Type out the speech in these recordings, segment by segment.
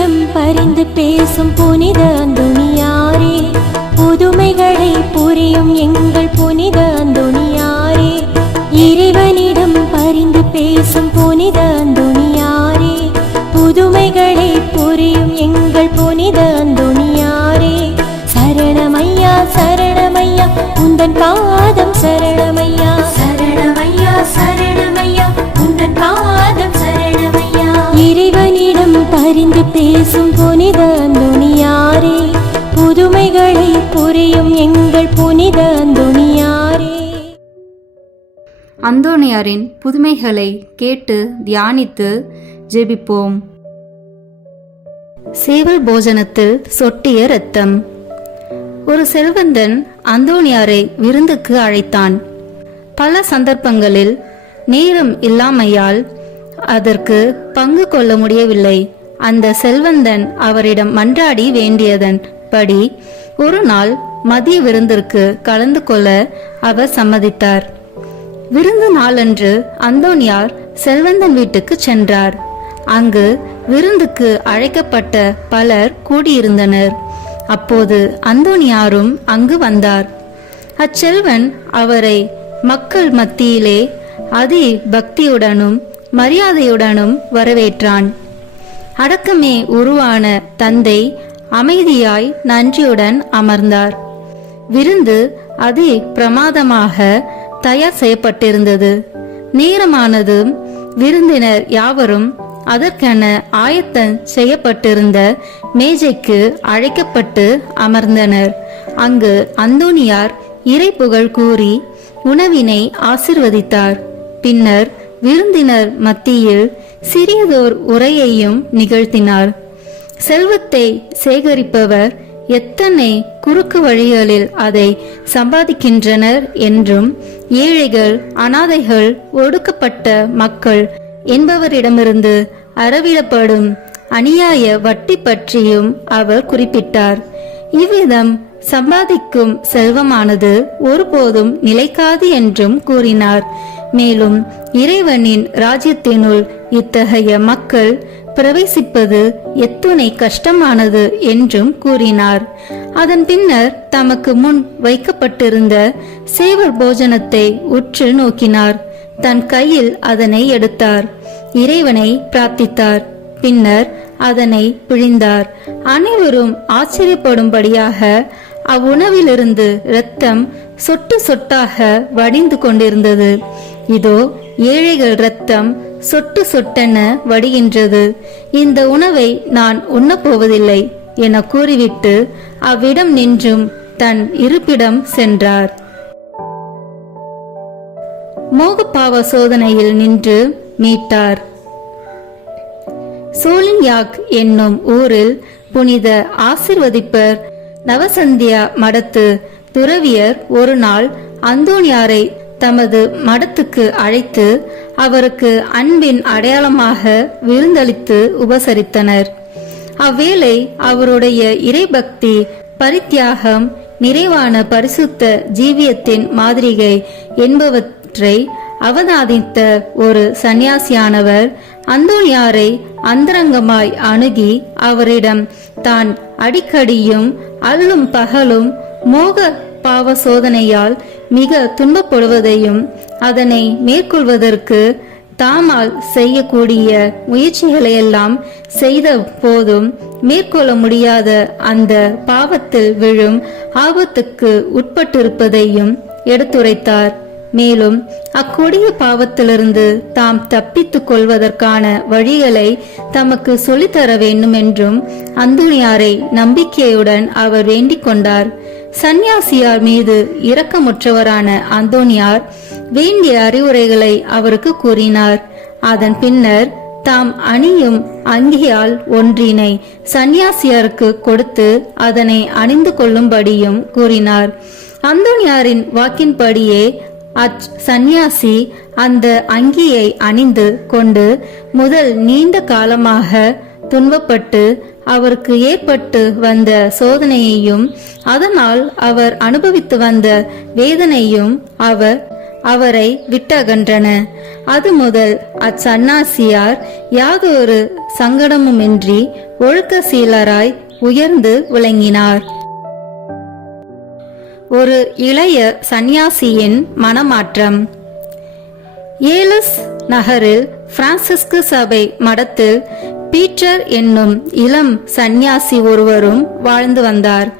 இறைவனிடம் பரிந்து பேசும் புனித அந்தோணியாரே, புதுமைகளை புரியும் எங்கள் புனித அந்தோணியாரே. இறைவனிடம் பரிந்து பேசும் புனித அந்தோணியாரே, புதுமைகளை புரியும் எங்கள் புனித அந்தோணியாரே. சரணமையா சரணமையா உந்தன் பாதம் சரணமையா, சரணமையா சரணமையா உந்தன் பாதம் சரணமையா. இறைவனிடம் பரிந்து பேசும் புனித அந்தோணியாரே, புதுமைகளை புரியும் எங்கள் புனித அந்தோணியாரே. அந்தோணியாரின் புதுமைகளை கேட்டு தியானித்து ஜெபிப்போம். சேவல் போஜனத்தில் சொட்டிய இரத்தம். ஒரு செல்வந்தன் அந்தோணியாரை விருந்துக்கு அழைத்தான். பல சந்தர்ப்பங்களில் நேரம் இல்லாமையால் அதற்கு பங்கு கொள்ள முடியவில்லை. அந்த செல்வந்தன் அவரிடம் மன்றாடி வேண்டியதன் படி ஒரு நாள் மதிய விருந்திற்கு கலந்து கொள்ள அவர் சம்மதித்தார். விருந்து நாளன்று அந்தோணியார் செல்வந்தன் வீட்டுக்கு சென்றார். அங்கு விருந்துக்கு அழைக்கப்பட்ட பலர் கூடியிருந்தனர். அப்போது அந்தோணியாரும் அங்கு வந்தார். அச்செல்வன் அவரை மக்கள் மத்தியிலே அதி பக்தியுடனும் மரியாதையுடனும் வரவேற்றான். அடக்கமே உருவான தந்தை அமைதியாய் நன்றியுடன் அமர்ந்தார். விருந்து அதி பிரமாதமாக தயார் செய்யப்பட்டிருந்தது. நேரமானது. விருந்தினர் யாவரும் அதற்கென ஆயத்தம் செய்யப்பட்டிருந்த மேஜைக்கு அழைக்கப்பட்டு அமர்ந்தனர். அங்கு அந்தோணியார் இறை புகழ் கூறி உணவினை ஆசிர்வதித்தார். பின்னர் விருந்தினர் மத்தியில் சிறியதோர் உரையையும் நிகழ்த்தினார். செல்வத்தை சேகரிப்பவர் எத்தனை குறுக்கு வழிகளில் அதை சம்பாதிக்கின்றனர் என்றும், ஏழைகள், அனாதைகள், ஒடுக்கப்பட்ட மக்கள் என்பவரிடமிருந்து அறவிடப்படும் அநியாய வட்டி பற்றியும் அவர் குறிப்பிட்டார். இவ்விதம் சம்பாதிக்கும் செல்வமானது ஒருபோதும் நிலைக்காது என்றும் கூறினார். மேலும் இறைவனின் ராஜ்யத்தினுள் இத்தகைய மக்கள் பிரவேசிப்பது எத்துணை கஷ்டமானது என்றும் கூறினார். அதன் பின்னர் தமக்கு முன் வைக்கப்பட்டிருந்த சேவல் போஜனத்தை உற்று நோக்கினார். தன் கையில் அதனை எடுத்தார். இறைவனை பிரார்த்தித்தார். பின்னர் அதனை பிழிந்தார். அனைவரும் ஆச்சரியப்படும்படியாக அவ்வுணவிலிருந்து இரத்தம் சொட்டு சொட்டாக வடிந்து கொண்டிருந்தது. இதோ ஏழைகள் இரத்தம் சொட்டு சொட்டென வடிகின்றது. இந்த உணவை நான் உண்ணப்போவதில்லை என கூறிவிட்டு அவ்விடம் நின்றும் தன் இருப்பிடம் சென்றார். மோகப்பாவ சோதனையில் நின்று மீட்டார். சோலின்யாக் என்னும் ஊரில் புனித ஆசிர்வதிப்பர் நவசந்தியா மடத்து துறவியர் ஒரு நாள் அந்தோணியாரை தமது மடத்துக்கு அழைத்து அவருக்கு அன்பின் அடையாளமாக விருந்தளித்து உபசரித்தனர். அவ்வேளை அவருடைய இறைபக்தி, பரித்தியாகம், நிறைவான பரிசுத்த ஜீவியத்தின் மாதிரிகை என்பவற்றை அவதானித்த ஒரு சந்நியாசியானவர் அந்தோணியாரை அந்தரங்கமாய் அணுகி அவரிடம் தான் அடிக்கடியும் அல்லும் பகலும் மோக பாவ சோதனையால் மிக துன்பப்படுவதையும் அதனை மேற்கொள்வதற்கு தாமால் செய்யக்கூடிய முயற்சிகளையெல்லாம் செய்த போதும் மேற்கொள்ள முடியாத அந்த பாவத்தில் விழும் ஆபத்துக்கு உட்பட்டிருப்பதையும் எடுத்துரைத்தார். மேலும் அக்கொடிய பாவத்திலிருந்து தாம் தப்பித்துக் கொள்வதற்கான வழிகளை தமக்கு சொல்லித்தர வேண்டும் என்றும் அந்தோணியாரை நம்பிக்கையுடன் அவர் வேண்டிக் கொண்டார். சந்நியாசியார் மீது இரக்கமுற்றவரான அந்தோணியார் வேண்டிய அறிவுரைகளை அவருக்கு கூறினார். அதன் பின்னர் தாம் அணியும் அங்கியால் ஒன்றினை சந்நியாசியாருக்கு கொடுத்து அதனை அணிந்து கொள்ளும்படியும் கூறினார். அந்தோணியாரின் வாக்கின்படியே சந்நியாசி அந்த அங்கியை அணிந்து கொண்டு முதல் நீண்ட காலமாக துன்பப்பட்டு அவருக்கு ஏற்பட்டு வந்த சோதனையையும் அதனால் அவர் அனுபவித்து வந்த வேதனையும் அவரை விட்டகன்றன. அது முதல் அச்சன்னாசியார் யாதொரு சங்கடமுமின்றி ஒழுக்கசீலராய் உயர்ந்து விளங்கினார். ஒரு இளைய சந்நியாசியின் மனமாற்றம். ஏலஸ் நகரில் பிரான்சிஸ்கு சபை மடத்தில் பீட்டர் என்னும் இளம் சந்நியாசி ஒருவரும் வாழ்ந்து வந்தார்.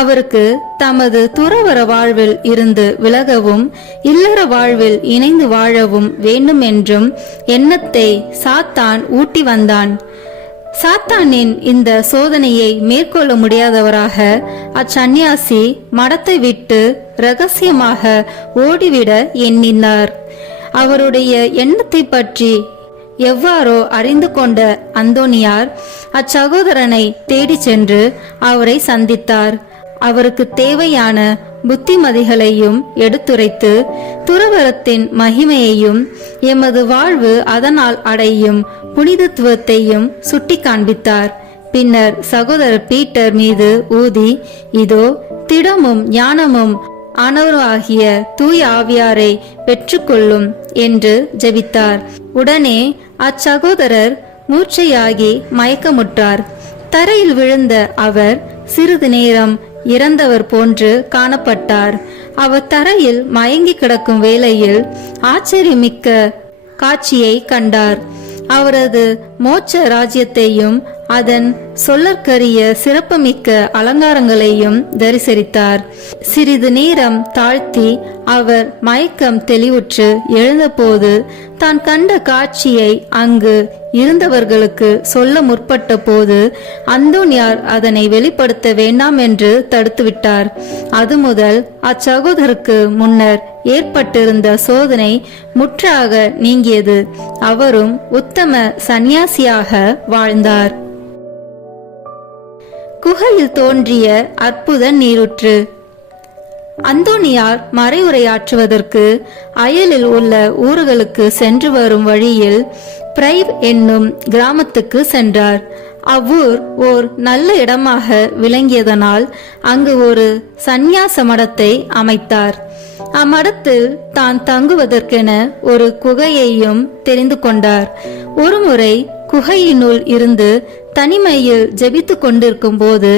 அவருக்கு தமது துறவற வாழ்வில் இருந்து விலகவும் இல்லற வாழ்வில் இணைந்து வாழவும் வேண்டும் என்றும் எண்ணத்தை சாத்தான் ஊட்டி வந்தான். சாத்தானின் இந்த சோதனையை மேற்கொள்ள முடியாதவராக அச்சந்நியாசி மடத்தை விட்டு இரகசியமாக ஓடிவிட எண்ணினார். அவருடைய எண்ணத்தை பற்றி எவ்வாறோ அறிந்து கொண்ட அந்தோனியார் அச்சகோதரனை தேடி சென்று அவரை சந்தித்தார். அவருக்கு தேவையான புத்திமதிகளையும் எடுத்துரைத்து துறவரத்தின் மகிமையையும் எமது வாழ்வு அதனால் அடையும் புனிதத்துவத்தையும் சுட்டி காண்பித்தார். பின்னர் சகோதரர் பீட்டர் மீது ஊதி, இதோ திடமும் ஞானமும் ஆனவராகிய தூய ஆவியாரை பெற்றுக்கொள்ளும் என்று ஜெபித்தார். உடனே அச்சகோதரர் மூர்ச்சையாகி மயக்கமுற்றார். தரையில் விழுந்த அவர் சிறிது நேரம் இறந்தவர் போன்று காணப்பட்டார். அவர் தரையில் மயங்கி கிடக்கும் வேளையில் ஆச்சரியமிக்க காட்சியை கண்டார். அவரது மோட்ச ராஜ்யத்தையும் அதன் சொல்லற்கரிய சிறப்புமிக்க அலங்காரங்களையும் தரிசரித்தார். சிறிது நேரம் தாழ்த்தி அவர் மயக்கம் தெளிவுற்று எழுந்தபோது தான் கண்ட காட்சியை அங்கு இருந்தவர்களுக்கு சொல்ல முற்பட்ட போது அந்தோனியார் அதனை வெளிப்படுத்த வேண்டாம் என்று தடுத்துவிட்டார். அது முதல் அச்சகோதரருக்கு முன்னர் ஏற்பட்டிருந்த சோதனை முற்றாக நீங்கியது. அவரும் உத்தம சந்நியாசியாக வாழ்ந்தார். குகையில் தோன்றிய அற்புத நீரூற்று. அந்தோனியார் மறைவுரையாற்றுவதற்கு அயலில் உள்ள ஊர்களுக்கு சென்று வரும் வழியில் பிரைவ் என்னும் கிராமத்துக்கு சென்றார். அவ்வூர் ஓர் நல்ல இடமாக விளங்கியதனால் அங்கு ஒரு சந்நியாச மடத்தை அமைத்தார். அம்மடத்தில் தான் தங்குவதற்கென ஒரு குகையையும் தெரிந்து கொண்டார். ஒருமுறை குகையினுள் இருந்து தனிமையில் ஜெபித்து கொண்டிருக்கும் போது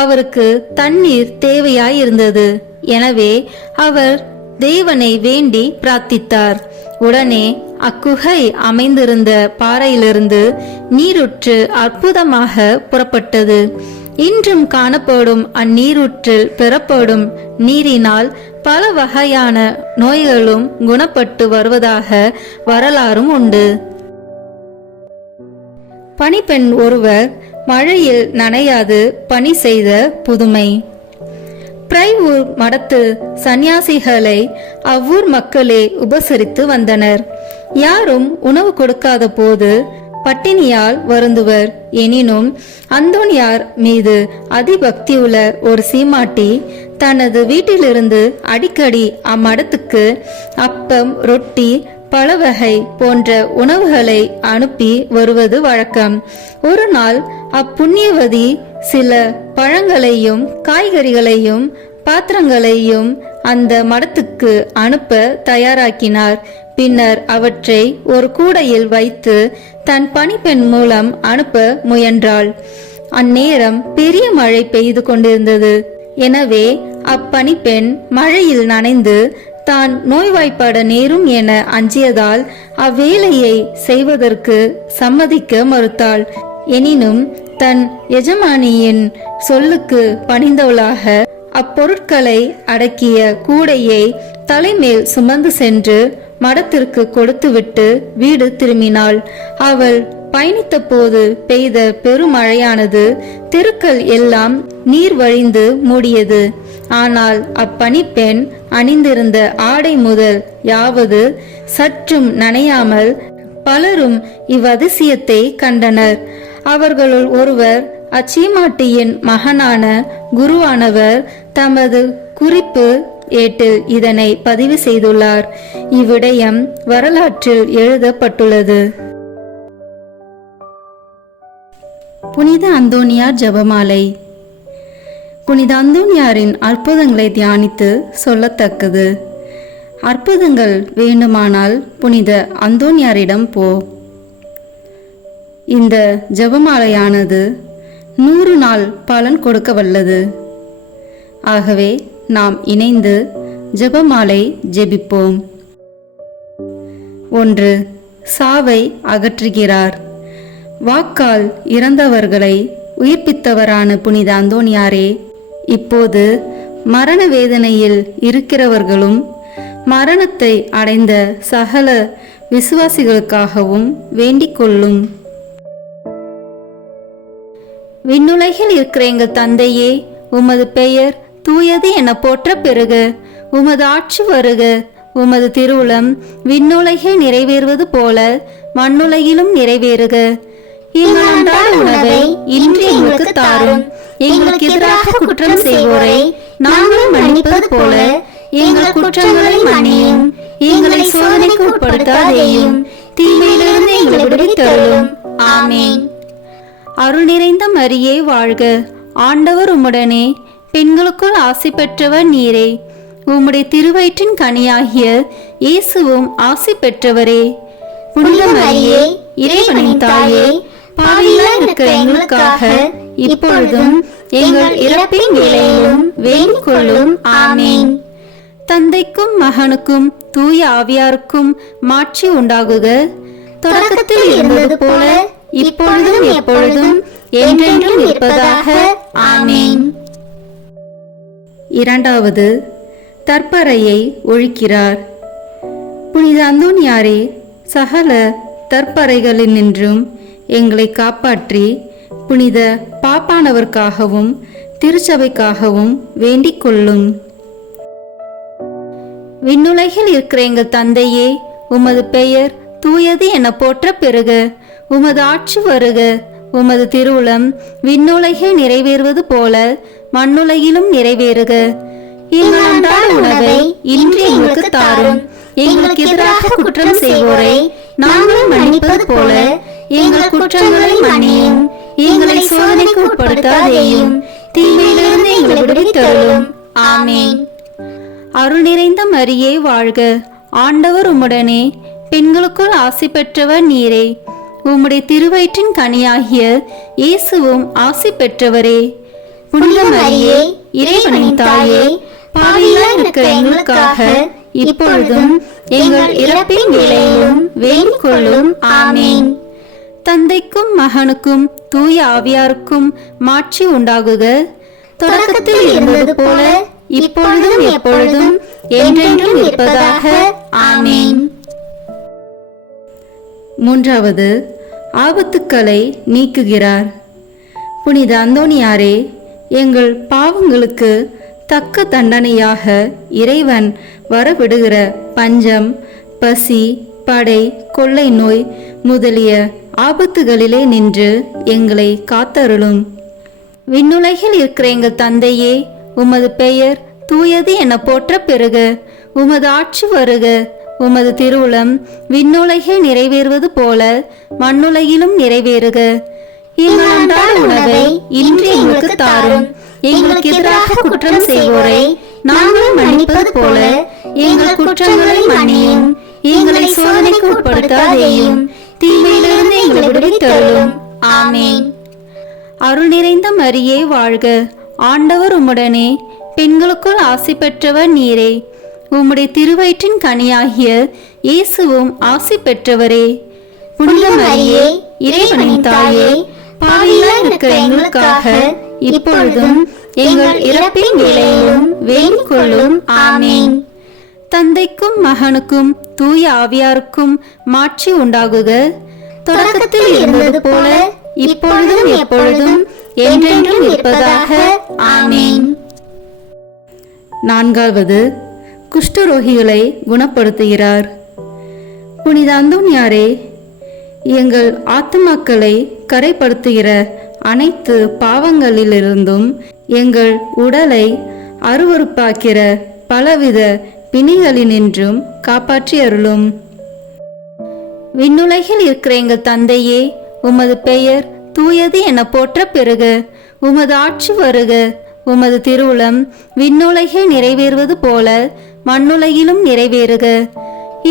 அவருக்கு தண்ணீர் தேவையாயிருந்தது. எனவே அவர் தேவனை வேண்டி பிரார்த்தித்தார். உடனே அக்குகை அமைந்திருந்த பாறையிலிருந்து நீரூற்று அற்புதமாக புறப்பட்டது. இன்றும் காணப்படும் அந்நீரூற்றில் பெறப்படும் நீரினால் பல வகையான நோய்களும் குணப்பட்டு வருவதாக வரலாறும் உண்டு. பணிப்பெண் ஒருவர் மழையில் நனையாது பணி செய்த புதுமை. பிரைவூர் மடத்து சந்நியாசிகளை அவ்வூர் மக்களே உபசரித்து வந்தனர். யாரும் உணவு கொடுக்காத போது பட்டினியால் வருந்துவர். எனினும் அந்தோனியார் மீது அதிபக்தியுள்ள ஒரு சீமாட்டி தனது வீட்டிலிருந்து அடிக்கடி அம்மடத்துக்கு அப்பம், ரொட்டி, பழவகை போன்ற உணவுகளை அனுப்பி வருவது வழக்கம். ஒரு நாள் அப்புண்ணியவதி சில பழங்களையும் காய்கறிகளையும் பாத்திரங்களையும் அந்த மடத்துக்கு அனுப்ப தயாராக்கினார். பின்னர் அவற்றை ஒரு கூடையில் வைத்து தன் பணிப்பெண் மூலம் அனுப்ப முயன்றாள். அந்நேரம் பெரிய மழை பெய்து கொண்டிருந்தது. எனவே அப்பணிப்பெண் மழையில் நனைந்து தான் நோய்வாய்ப்பட நேரும் என அஞ்சியதால் அவ்வேலையை செய்வதற்கு சம்மதிக்க மறுத்தாள். எனினும் தன் எஜமானியின் சொல்லுக்கு பணிந்தவளாக அப்பொருட்களை அடக்கிய கூடையை தலைமேல் சுமந்து சென்று மடத்திற்கு கொடுத்துவிட்டு வீடு திரும்பினாள். அவள் பயணித்த போது பெய்த பெருமழையானது தெருக்கள் எல்லாம் நீர் வழிந்து மூடியது. ஆனால் அப்பணிப்பெண் அணிந்திருந்த ஆடை முதல் யாவது சற்றும் நனையாமல் பலரும் இவ்வதிசயத்தை கண்டனர். அவர்களுள் ஒருவர் அச்சீமாட்டியின் மகனான குருவானவர் தமது குறிப்பு ஏட்டில் இதனை பதிவு செய்துள்ளார். இவ்விடயம் வரலாற்றில் எழுதப்பட்டுள்ளது. புனித அந்தோனியார் ஜெபமாலை. புனித அந்தோனியாரின் அற்புதங்களை தியானித்து சொல்லத்தக்கது. அற்புதங்கள் வேண்டுமானால் புனித அந்தோனியாரிடம் போ. இந்த ஜெபமாலையானது 100 நாள் பலன் கொடுக்க வல்லது. ஆகவே நாம் இணைந்து ஜெபமாலை ஜெபிப்போம். 1. சாவை அகற்றுகிறார். வாக்கால் இறந்தவர்களை உயிர்ப்பித்தவரான புனித அந்தோனியாரே, இப்போது மரண வேதனையில் இருக்கிறவர்களும் மரணத்தை அடைந்த சகல விசுவாசிகளுக்காகவும் வேண்டிக் கொள்ளும். விண்ணுலகில் இருக்கிற எங்கள் தந்தையே, உமது பெயர் தூயது என போற்ற பெறுக. உமது ஆட்சி வருக. உமது திருவுளம் விண்ணுலகில் நிறைவேறுவது போல மண்ணுலகிலும் நிறைவேறுக. எங்கள் அன்றாட உணவை இன்று எங்களுக்கு தாரும். எங்களுக்கு எதிராக குற்றம் செய்வோரை நாங்கள் மன்னிப்பது போல எங்கள் குற்றங்களை மன்னியும். எங்களை சோதனைக்கு உட்படுத்தாதேயும், தீமையிலிருந்து எங்களை விடுவித்தருளும். ஆமென். அருள் நிறைந்த மரியே வாழ்க. ஆண்டவர் உம்முடனே, பெண்களுக்குள் ஆசி பெற்றவர் நீரே. உம்முடைய திருவயிற்றின் கனியாகிய இயேசுவும் ஆசி பெற்றவரே. புனித மரியே, இறைவனின் தாயே, பாவிகளாய் இருக்கிற எங்களுக்காக இப்பொழுதும் எங்கள் இறப்பின் வேளையிலும் வேண்டிக் கொள்ளும். ஆமென். தந்தைக்கும் மகனுக்கும் தூய ஆவியாருக்கும் மாட்சி உண்டாகுக. தொடக்கத்தில் இருந்தது போல இப்பொழுதும் எப்பொழுதும் என்றென்றும் இருப்பதாக. ஆமென். 2. தற்பறையை ஒழிக்கிறார். புனித அந்தோனியாரே, சகல தற்பறைகளினின்றும் எங்களை காப்பாற்றி புனித பாப்பானவர்க்காகவும் திருச்சபைக்காகவும் வேண்டிக் கொள்ளும். விண்ணுலகில் இருக்கிற எங்கள் தந்தையே, உமது பெயர் தூயது என போற்ற பெறுக. உமது ஆட்சி வருக. உமது திருவுளம் விண்ணுலகில் நிறைவேறுவது போல மண்ணுலகிலும் நிறைவேறுக. எங்கள் அன்றாட உணவை இன்று எங்களுக்கு தாரும். எங்களுக்கு எதிராக குற்றம் செய்வோரை நாங்கள் மன்னிப்பது போல எங்கள் குற்றங்களை மன்னியும். எங்களை சோதனைக்கு உட்படுத்தாதேயும், தீமையிலிருந்து எங்களை விடுவித்தருளும். ஆமென். அருள் நிறைந்த மரியே வாழ்க. ஆண்டவர் உம்முடனே, பெண்களுக்குள் ஆசி பெற்றவர் நீரே. உம்முடைய திருவயிற்றின் கனியாகிய இயேசுவும் ஆசி பெற்றவரே. புனித மரியே, இறைவனின் தாயே, பாவிகளாய் இருக்கிற எங்களுக்காக இப்பொழுதும் எங்கள் இறப்பின் வேளையிலும் வேண்டிக் கொள்ளும். ஆமென். தந்தைக்கும் மகனுக்கும் தூய ஆவியாருக்கும் மாட்சி உண்டாகுக. தொடக்கத்தில் இருந்தது போல இப்பொழுதும் எப்பொழுதும் என்றென்றும் இருப்பதாக. ஆமென். 3. ஆபத்துக்களை நீக்குகிறார். புனித அந்தோனியாரே, எங்கள் பாவங்களுக்கு தக்க தண்டனையாக இறைவன் வரவிடுகிற பஞ்சம், பசி, படை, கொள்ளை நோய் முதலிய ஆபத்துகளிலே நின்று எங்களை காத்தருளும். விண்ணுலகில் இருக்கிற எங்கள் தந்தையே, உமது பெயர் தூயது என போற்ற பெறுக. உமது ஆட்சி வருக. உமது திருவுளம் விண்ணுலகில் நிறைவேறுவது போல மண்ணுலகிலும் நிறைவேறுக. எங்கள் அன்றாட உணவை இன்று எங்களுக்கு தாரும். எங்களுக்கு எதிராக குற்றம் செய்வோரை நாங்கள் மன்னிப்பது போல எங்கள் குற்றங்களை மன்னியும். எங்களை சோதனைக்கு உட்படுத்தாதேயும், தீமையிலிருந்து எங்களை விடுவித்தருளும். ஆமென். அருள் நிறைந்த மரியே வாழ்க. ஆண்டவர் உம்முடனே, பெண்களுக்குள் ஆசி பெற்றவர் நீரே. உம்முடைய திருவயிற்றின் கனியாகிய இயேசுவும் ஆசி பெற்றவரே. புனித மரியே, இறைவனின் தாயே, பாவிகளாய் இருக்கிற எங்களுக்காக இப்பொழுதும் எங்கள் இறப்பின் வேளையிலும் வேண்டிக் கொள்ளும். ஆமென். தந்தைக்கும் மகனுக்கும் தூய ஆவியாருக்கும் மாட்சி உண்டாகுக. தொடக்கத்தில் இருந்தது போல இப்பொழுதும் எப்பொழுதும் என்றென்றும் இருப்பதாக. ஆமென். 4. குஷ்டரோகிகளை குணப்படுத்துகிறார். புனித அந்தோனியாரே, எங்கள் ஆத்துமாக்களை கரைப்படுத்துகிற அனைத்து பாவங்களிலிருந்தும் எங்கள் உடலை அருவருப்பாக்கிற பலவித பிணிகளினின்றும் காப்பாற்றி அருளும். விண்ணுலகில் இருக்கிற எங்கள் தந்தையே, உமது பெயர் தூயது என போற்ற பெறுக. உமது ஆட்சி வருக. உமது திருவுளம் விண்ணுலகில் நிறைவேறுவது போல மண்ணுலகிலும் நிறைவேறுக.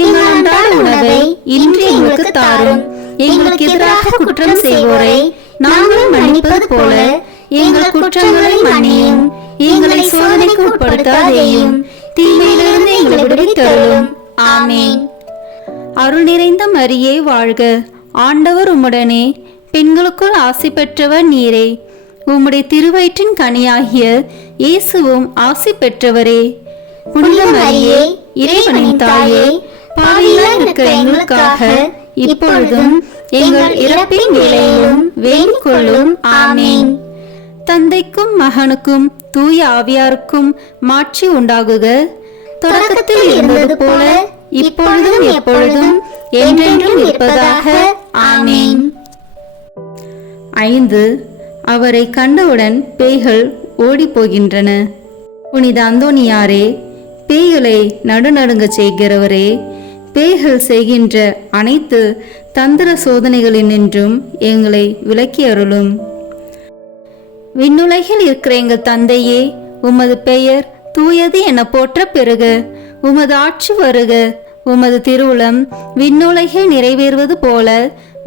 எங்கள் அன்றாட உணவை இன்று எங்களுக்கு தாரும். எங்களுக்கு எதிராக குற்றம் செய்வோரை நாங்கள் மன்னிப்பது போல எங்கள் குற்றங்களை மன்னியும். எங்களை சோதனைக்கு உட்படுத்தாதேயும், தீமையிலிருந்து எங்களை விடுவித்தருளும். ஆமென். அருள் நிறைந்த மரியே வாழ்க. ஆண்டவர் உம்முடனே, பெண்களுக்குள் ஆசி பெற்றவர் நீரே. உம்முடைய திருவயிற்றின் கனியாகிய இயேசுவும் ஆசி பெற்றவரே. புனித மரியே, இறைவனின் தாயே, பாவிகளாய் இருக்கிற எங்களுக்காக இப்பொழுதும் எங்கள் இறப்பின் வேளையிலும் வேண்டிக் கொள்ளும். ஆமென். தந்தைக்கும் மகனுக்கும் தூய ஆவியாருக்கும் மாட்சி உண்டாகுக. தொடக்கத்தில் இருந்தது போல இப்பொழுதும் எப்பொழுதும் என்றென்றும் இருப்பதாக. ஆமென். 5. அவரை கண்டவுடன் பேய்கள் ஓடி போகின்றன. புனித அந்தோனியாரே, பேய்களை நடுநடுங்க செய்கிறவரே, பேய்கள் செய்கின்ற அனைத்து தந்திர சோதனைகளினின்றும் எங்களை விலக்கி அருளும். விண்ணுலகில் இருக்கிற எங்கள் தந்தையே, உமது பெயர் தூயது என போற்ற பெறுக. உமது ஆட்சி வருக. உமது திருவுளம் விண்ணுலகில் நிறைவேறுவது போல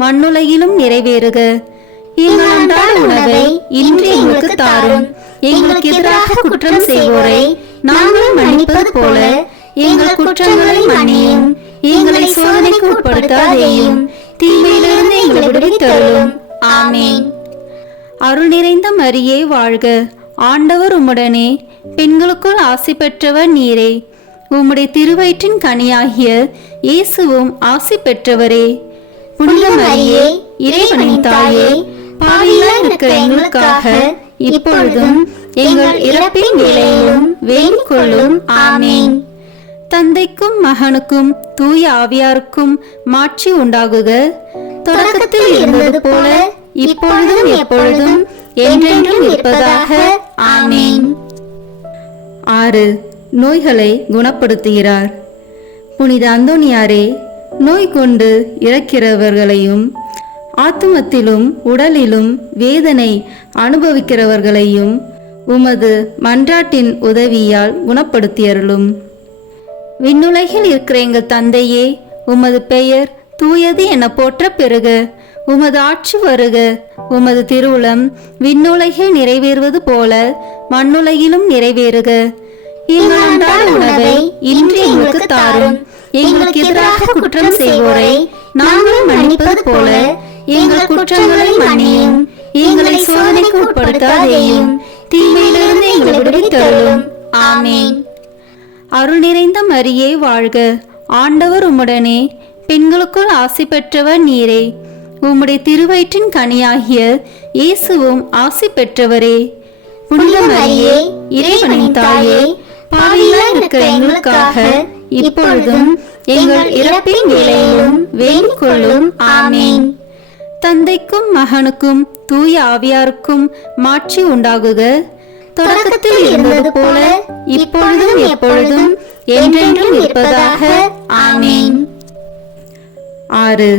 மண்ணுலகிலும் நிறைவேறுக. எங்கள் அன்றாட உணவை இன்று எங்களுக்கு தாரும். எங்களுக்கு எதிராக குற்றம் செய்வோரை நாங்கள் மன்னிப்பது போல எங்கள் குற்றங்களை மன்னியும். எங்களை சோதனைக்கு உட்படுத்தாதேயும், தீமையிலிருந்து எங்களை விடுவித்தருளும். ஆமென். அருள் நிறைந்த மரியே வாழ்க. ஆண்டவர் உம்முடனே, பெண்களுக்குள் ஆசி பெற்றவர் நீரே. உம்முடைய திருவயிற்றின் கனியாகிய இயேசுவும் ஆசி பெற்றவரே. புனித மரியே, இறைவனின் தாயே, பாவிகளாய் இருக்கிற எங்களுக்காக இப்பொழுதும் எங்கள் இறப்பின் வேளையிலும் வேண்டிக் கொள்ளும். ஆமென். தந்தைக்கும் மகனுக்கும் தூய ஆவியாருக்கும் மாட்சி உண்டாகுக. தொடக்கத்தில் இருந்தது போல இப்பொழுதும் எப்பொழுதும் என்றென்றும் இருப்பதாக. ஆமென். 6. நோய்களை குணப்படுத்துகிறார். புனித அந்தோனியாரே, நோய் கொண்டு இறக்கிறவர்களையும் ஆத்துமத்திலும் உடலிலும் வேதனை அனுபவிக்கிறவர்களையும் உமது மன்றாட்டின் உதவியால் குணப்படுத்தியருளும். விண்ணுலகில் இருக்கிற எங்கள் தந்தையே, உமது பெயர் தூயது என போற்ற பெறுக. உமது ஆட்சி வருக. உமது திருவுளம் விண்ணுலகில் நிறைவேறுவது போல மண்ணுலகிலும் நிறைவேறுக. எங்கள் அன்றாட உணவை இன்று எங்களுக்கு தாரும். எங்களுக்கு எதிராக குற்றம் செய்வோரை நாங்கள் மன்னிப்பது போல எங்கள் குற்றங்களை மன்னியும். எங்களை சோதனைக்கு உட்படுத்தாதேயும், தீமையிலிருந்து எங்களை விடுவித்தருளும். ஆமென். அருள் நிறைந்த மரியே வாழ்க. ஆண்டவர் உம்முடனே, பெண்களுக்குள் ஆசி பெற்றவர் நீரே. உம்முடைய திருவயிற்றின் கனியாகிய இயேசுவும் ஆசி பெற்றவரே. புனித மரியே, இறைவனின் தாயே, பாவிகளாய் இருக்கிற எங்களுக்காக இப்பொழுதும் எங்கள் இறப்பின் வேளையிலும் வேண்டிக் கொள்ளும். ஆமென். தந்தைக்கும் மகனுக்கும் தூய ஆவியாருக்கும் மாட்சி உண்டாகுக. தொடக்கத்தில் இருந்தது போல இப்பொழுதும் எப்பொழுதும் என்றென்றும் இருப்பதாக. ஆமென். 6.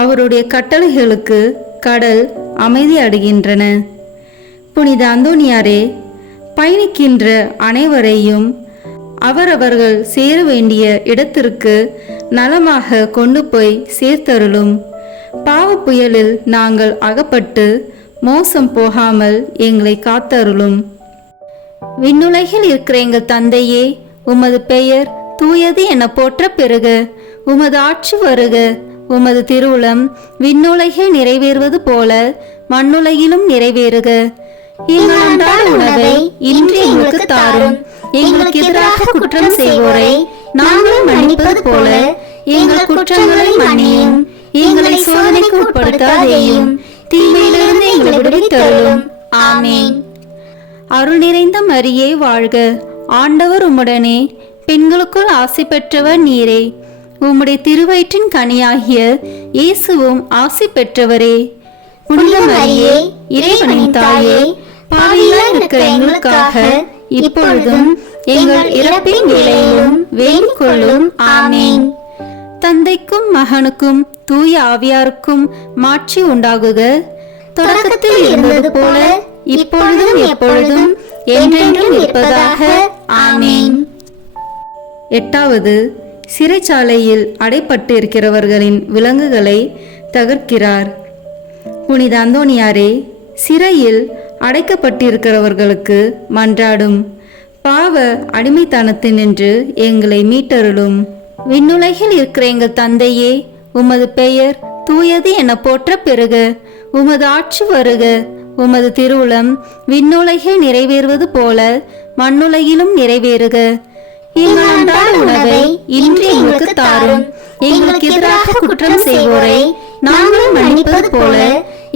அவருடைய கட்டளைகளுக்கு கடல் அமைதி அடைகின்றன. புனித அந்தோனியாரே, பயணிக்கின்ற அனைவரையும் அவரவர்கள் சேர வேண்டிய இடத்திற்கு நலமாக கொண்டு போய் சேர்த்தருளும். பாவ புயலில் நாங்கள் அகப்பட்டு மோசம் போகாமல் எங்களை காத்தருளும். விண்ணுலகில் இருக்கிற எங்கள் தந்தையே, உமது பெயர் தூயது என போற்ற பெறுக. உமது ஆட்சி வருக. உமது திருவுளம் விண்ணுலகில் நிறைவேறுவது போல மண்ணுலகிலும் நிறைவேறுக. எங்கள் அன்றாட உணவை இன்று எங்களுக்கு தாரும். எங்களுக்கு எதிராக குற்றம் செய்வோரை நாங்கள் மன்னிப்பது போல எங்கள் குற்றங்களை மன்னியும். எங்களை சோதனைக்கு உட்படுத்தாதேயும், தீமையிலிருந்து எங்களை விடுவித்தருளும். ஆமென். அருள் நிறைந்த மரியே வாழ்க. ஆண்டவர் உம்முடனே, பெண்களுக்குள் ஆசி பெற்றவர் நீரே. உம்முடைய திருவயிற்றின் கனியாகிய இயேசுவும் ஆசி பெற்றவரே. புனித மரியே, இறைவனின் தாயே, பாவிகளாய் இருக்கிற எங்களுக்காக இப்பொழுதும் எங்கள் இறப்பின் வேளையிலும் வேண்டிக் கொள்ளும். ஆமென். தந்தைக்கும் மகனுக்கும் தூய ஆவியாருக்கும் மாட்சி உண்டாகுக. தொடக்கத்தில் இருந்தது போல இப்பொழுதும் எப்பொழுதும் என்றென்றும் இருப்பதாக. ஆமென். 8வது, சிறைச்சாலையில் அடைப்பட்டிருக்கிறவர்களின் விலங்குகளை தகர்க்கிறார். புனித அந்தோணியாரே, சிறையில் அடைக்கப்பட்டிருக்கிறவர்களுக்கு மன்றாடும். பாவ அடிமைத்தனத்தினின்று எங்களை மீட்டருளும். விண்ணுலகில் இருக்கிற எங்கள் தந்தையே, உமது பெயர் தூயது என போற்ற பெறுக. உமது ஆட்சி வருக. உமது திருவுளம் விண்ணுலகில் நிறைவேறுவது போல மண்ணுலகிலும் நிறைவேறுக. எங்கள் அன்றாட உணவை இன்று எங்களுக்கு தாரும். எங்களுக்கு எதிராக குற்றம் செய்வோரை நாங்கள் மன்னிப்பது போல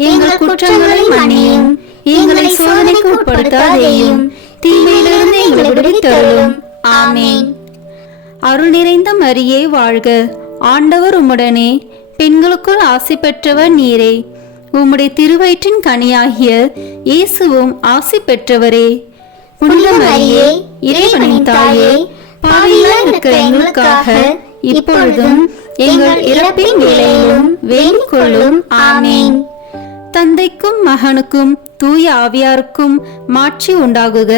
எங்கள் குற்றங்களை மன்னியும். எங்களை சோதனைக்கு உட்படுத்தாதேயும், தீமையிலிருந்து எங்களை விடுவித்தருளும். ஆமென். அருள் நிறைந்த மரியே வாழ்க. ஆண்டவர் உம்முடனே, பெண்களுக்குள் ஆசி பெற்றவர் நீரே. உம்முடைய திருவயிற்றின் கனியாகிய இயேசுவும் ஆசி பெற்றவரே. புனித மரியே, இறைவனின் தாயே, பாவிகளாய் இருக்கிற எங்களுக்காக இப்பொழுதும் எங்கள் இறப்பின் வேளையிலும் வேண்டிக் கொள்ளும். ஆமென். தந்தைக்கும் மகனுக்கும் தூய ஆவியாருக்கும் மாட்சி உண்டாகுக.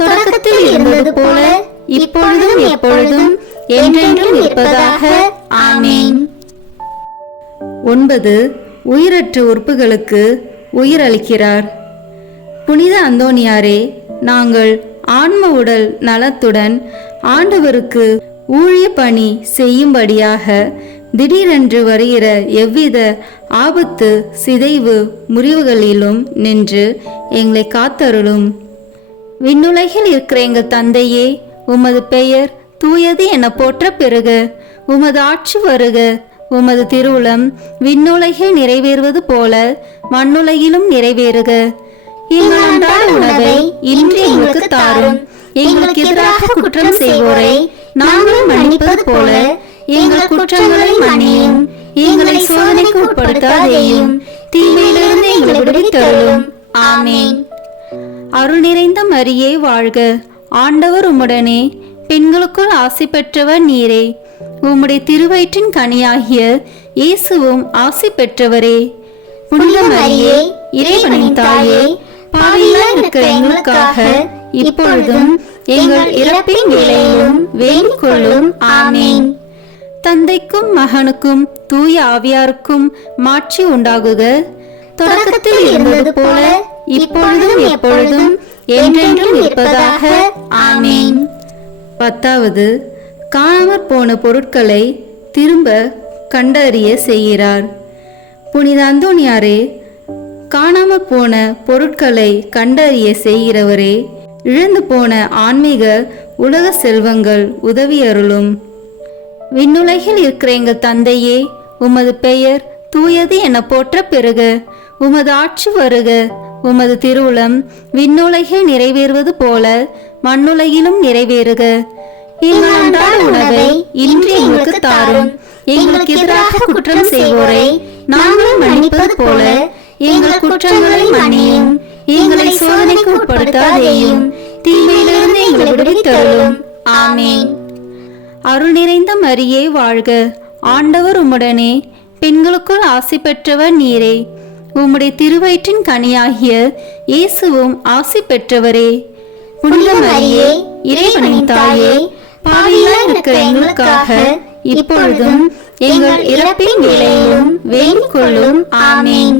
தொடக்கத்தில் இருந்தது போல இப்பொழுதும் எப்பொழுதும் என்றென்றும் இருப்பதாக. ஆமென். 9. உயிரற்ற உறுப்புகளுக்கு உயிரளிக்கிறார். புனித அந்தோணியாரே, நாங்கள் ஆன்ம உடல் நலத்துடன் ஆண்டவருக்கு ஊழிய பணி செய்யும்படியாக திடீரென்று வருகிற எவ்வித ஆபத்து, சிதைவு, முறிவுகளிலும் நின்று எங்களை காத்தருளும். விண்ணுலகில் இருக்கிற எங்கள் தந்தையே, உமது பெயர் தூயது என போற்ற பெறுக. உமது ஆட்சி வருக. உமது திருவுளம் விண்ணுலகில் நிறைவேறுவது போல மண்ணுலகிலும் நிறைவேறுக. எங்கள் அன்றாட உணவை இன்று எங்களுக்கு தாரும். எங்களுக்கு எதிராக குற்றம் செய்வோரை நாங்கள் மன்னிப்பது போல எங்கள் குற்றங்களை மன்னியும். எங்களை சோதனைக்கு உட்படுத்தாதேயும், தீமையிலிருந்து எங்களை விடுவித்தருளும். ஆமென். அருள் நிறைந்த மரியே வாழ்க. ஆண்டவர் உம்முடனே, பெண்களுக்குள் ஆசி பெற்றவர் நீரே. உம்முடைய திருவயிற்றின் கனியாகிய இயேசுவும் ஆசி பெற்றவரே. புனித மரியே, இறைவனின் தாயே, பாவிகளாய் இருக்கிற எங்களுக்காக இப்பொழுதும் எங்கள் இறப்பின் வேளையிலும் வேண்டிக் கொள்ளும். ஆமென். தந்தைக்கும் மகனுக்கும் தூய ஆவியாருக்கும் மாட்சி உண்டாகுக. தொடக்கத்தில் இருந்தது போல இப்பொழுதும் எப்பொழுதும் என்றென்றும் இருப்பதாக. ஆமென். 10வது, காணாமற் போன பொருட்களை திரும்ப கண்டறிய செய்கிறார். புனித அந்தோணியாரே, காணாமற் போன பொருட்களை கண்டறிய செய்கிறவரே, இழந்து போன ஆன்மீக உலக செல்வங்கள் உதவியருளும். விண்ணுலகில் இருக்கிற எங்கள் தந்தையே, உமது பெயர் தூயது என போற்ற பெறுக. உமது ஆட்சி வருக. உமது திருவுளம் விண்ணுலகில் நிறைவேறுவது போல மண்ணுலகிலும் நிறைவேறுக. எங்கள் அன்றாட உணவை இன்று எங்களுக்கு தாரும். எங்களுக்கு எதிராக குற்றம் செய்வோரை நாங்கள் மன்னிப்பது போல எங்கள் குற்றங்களை மன்னியும். எங்களை சோதனைக்கு உட்படுத்தாதேயும், தீமையிலிருந்து எங்களை விடுவித்தருளும். ஆமென். அருள் நிறைந்த மரியே வாழ்க. ஆண்டவர் உம்முடனே, பெண்களுக்குள் ஆசி பெற்றவர் நீரே. உம்முடைய திருவயிற்றின் கனியாகிய இயேசுவும் ஆசி பெற்றவரே. புனித மரியே, இறைவனின் தாயே, பாவிகளாய் இருக்கிற எங்களுக்காக இப்பொழுதும் எங்கள் இறப்பின் வேளையிலும் வேண்டிக் கொள்ளும். ஆமென்.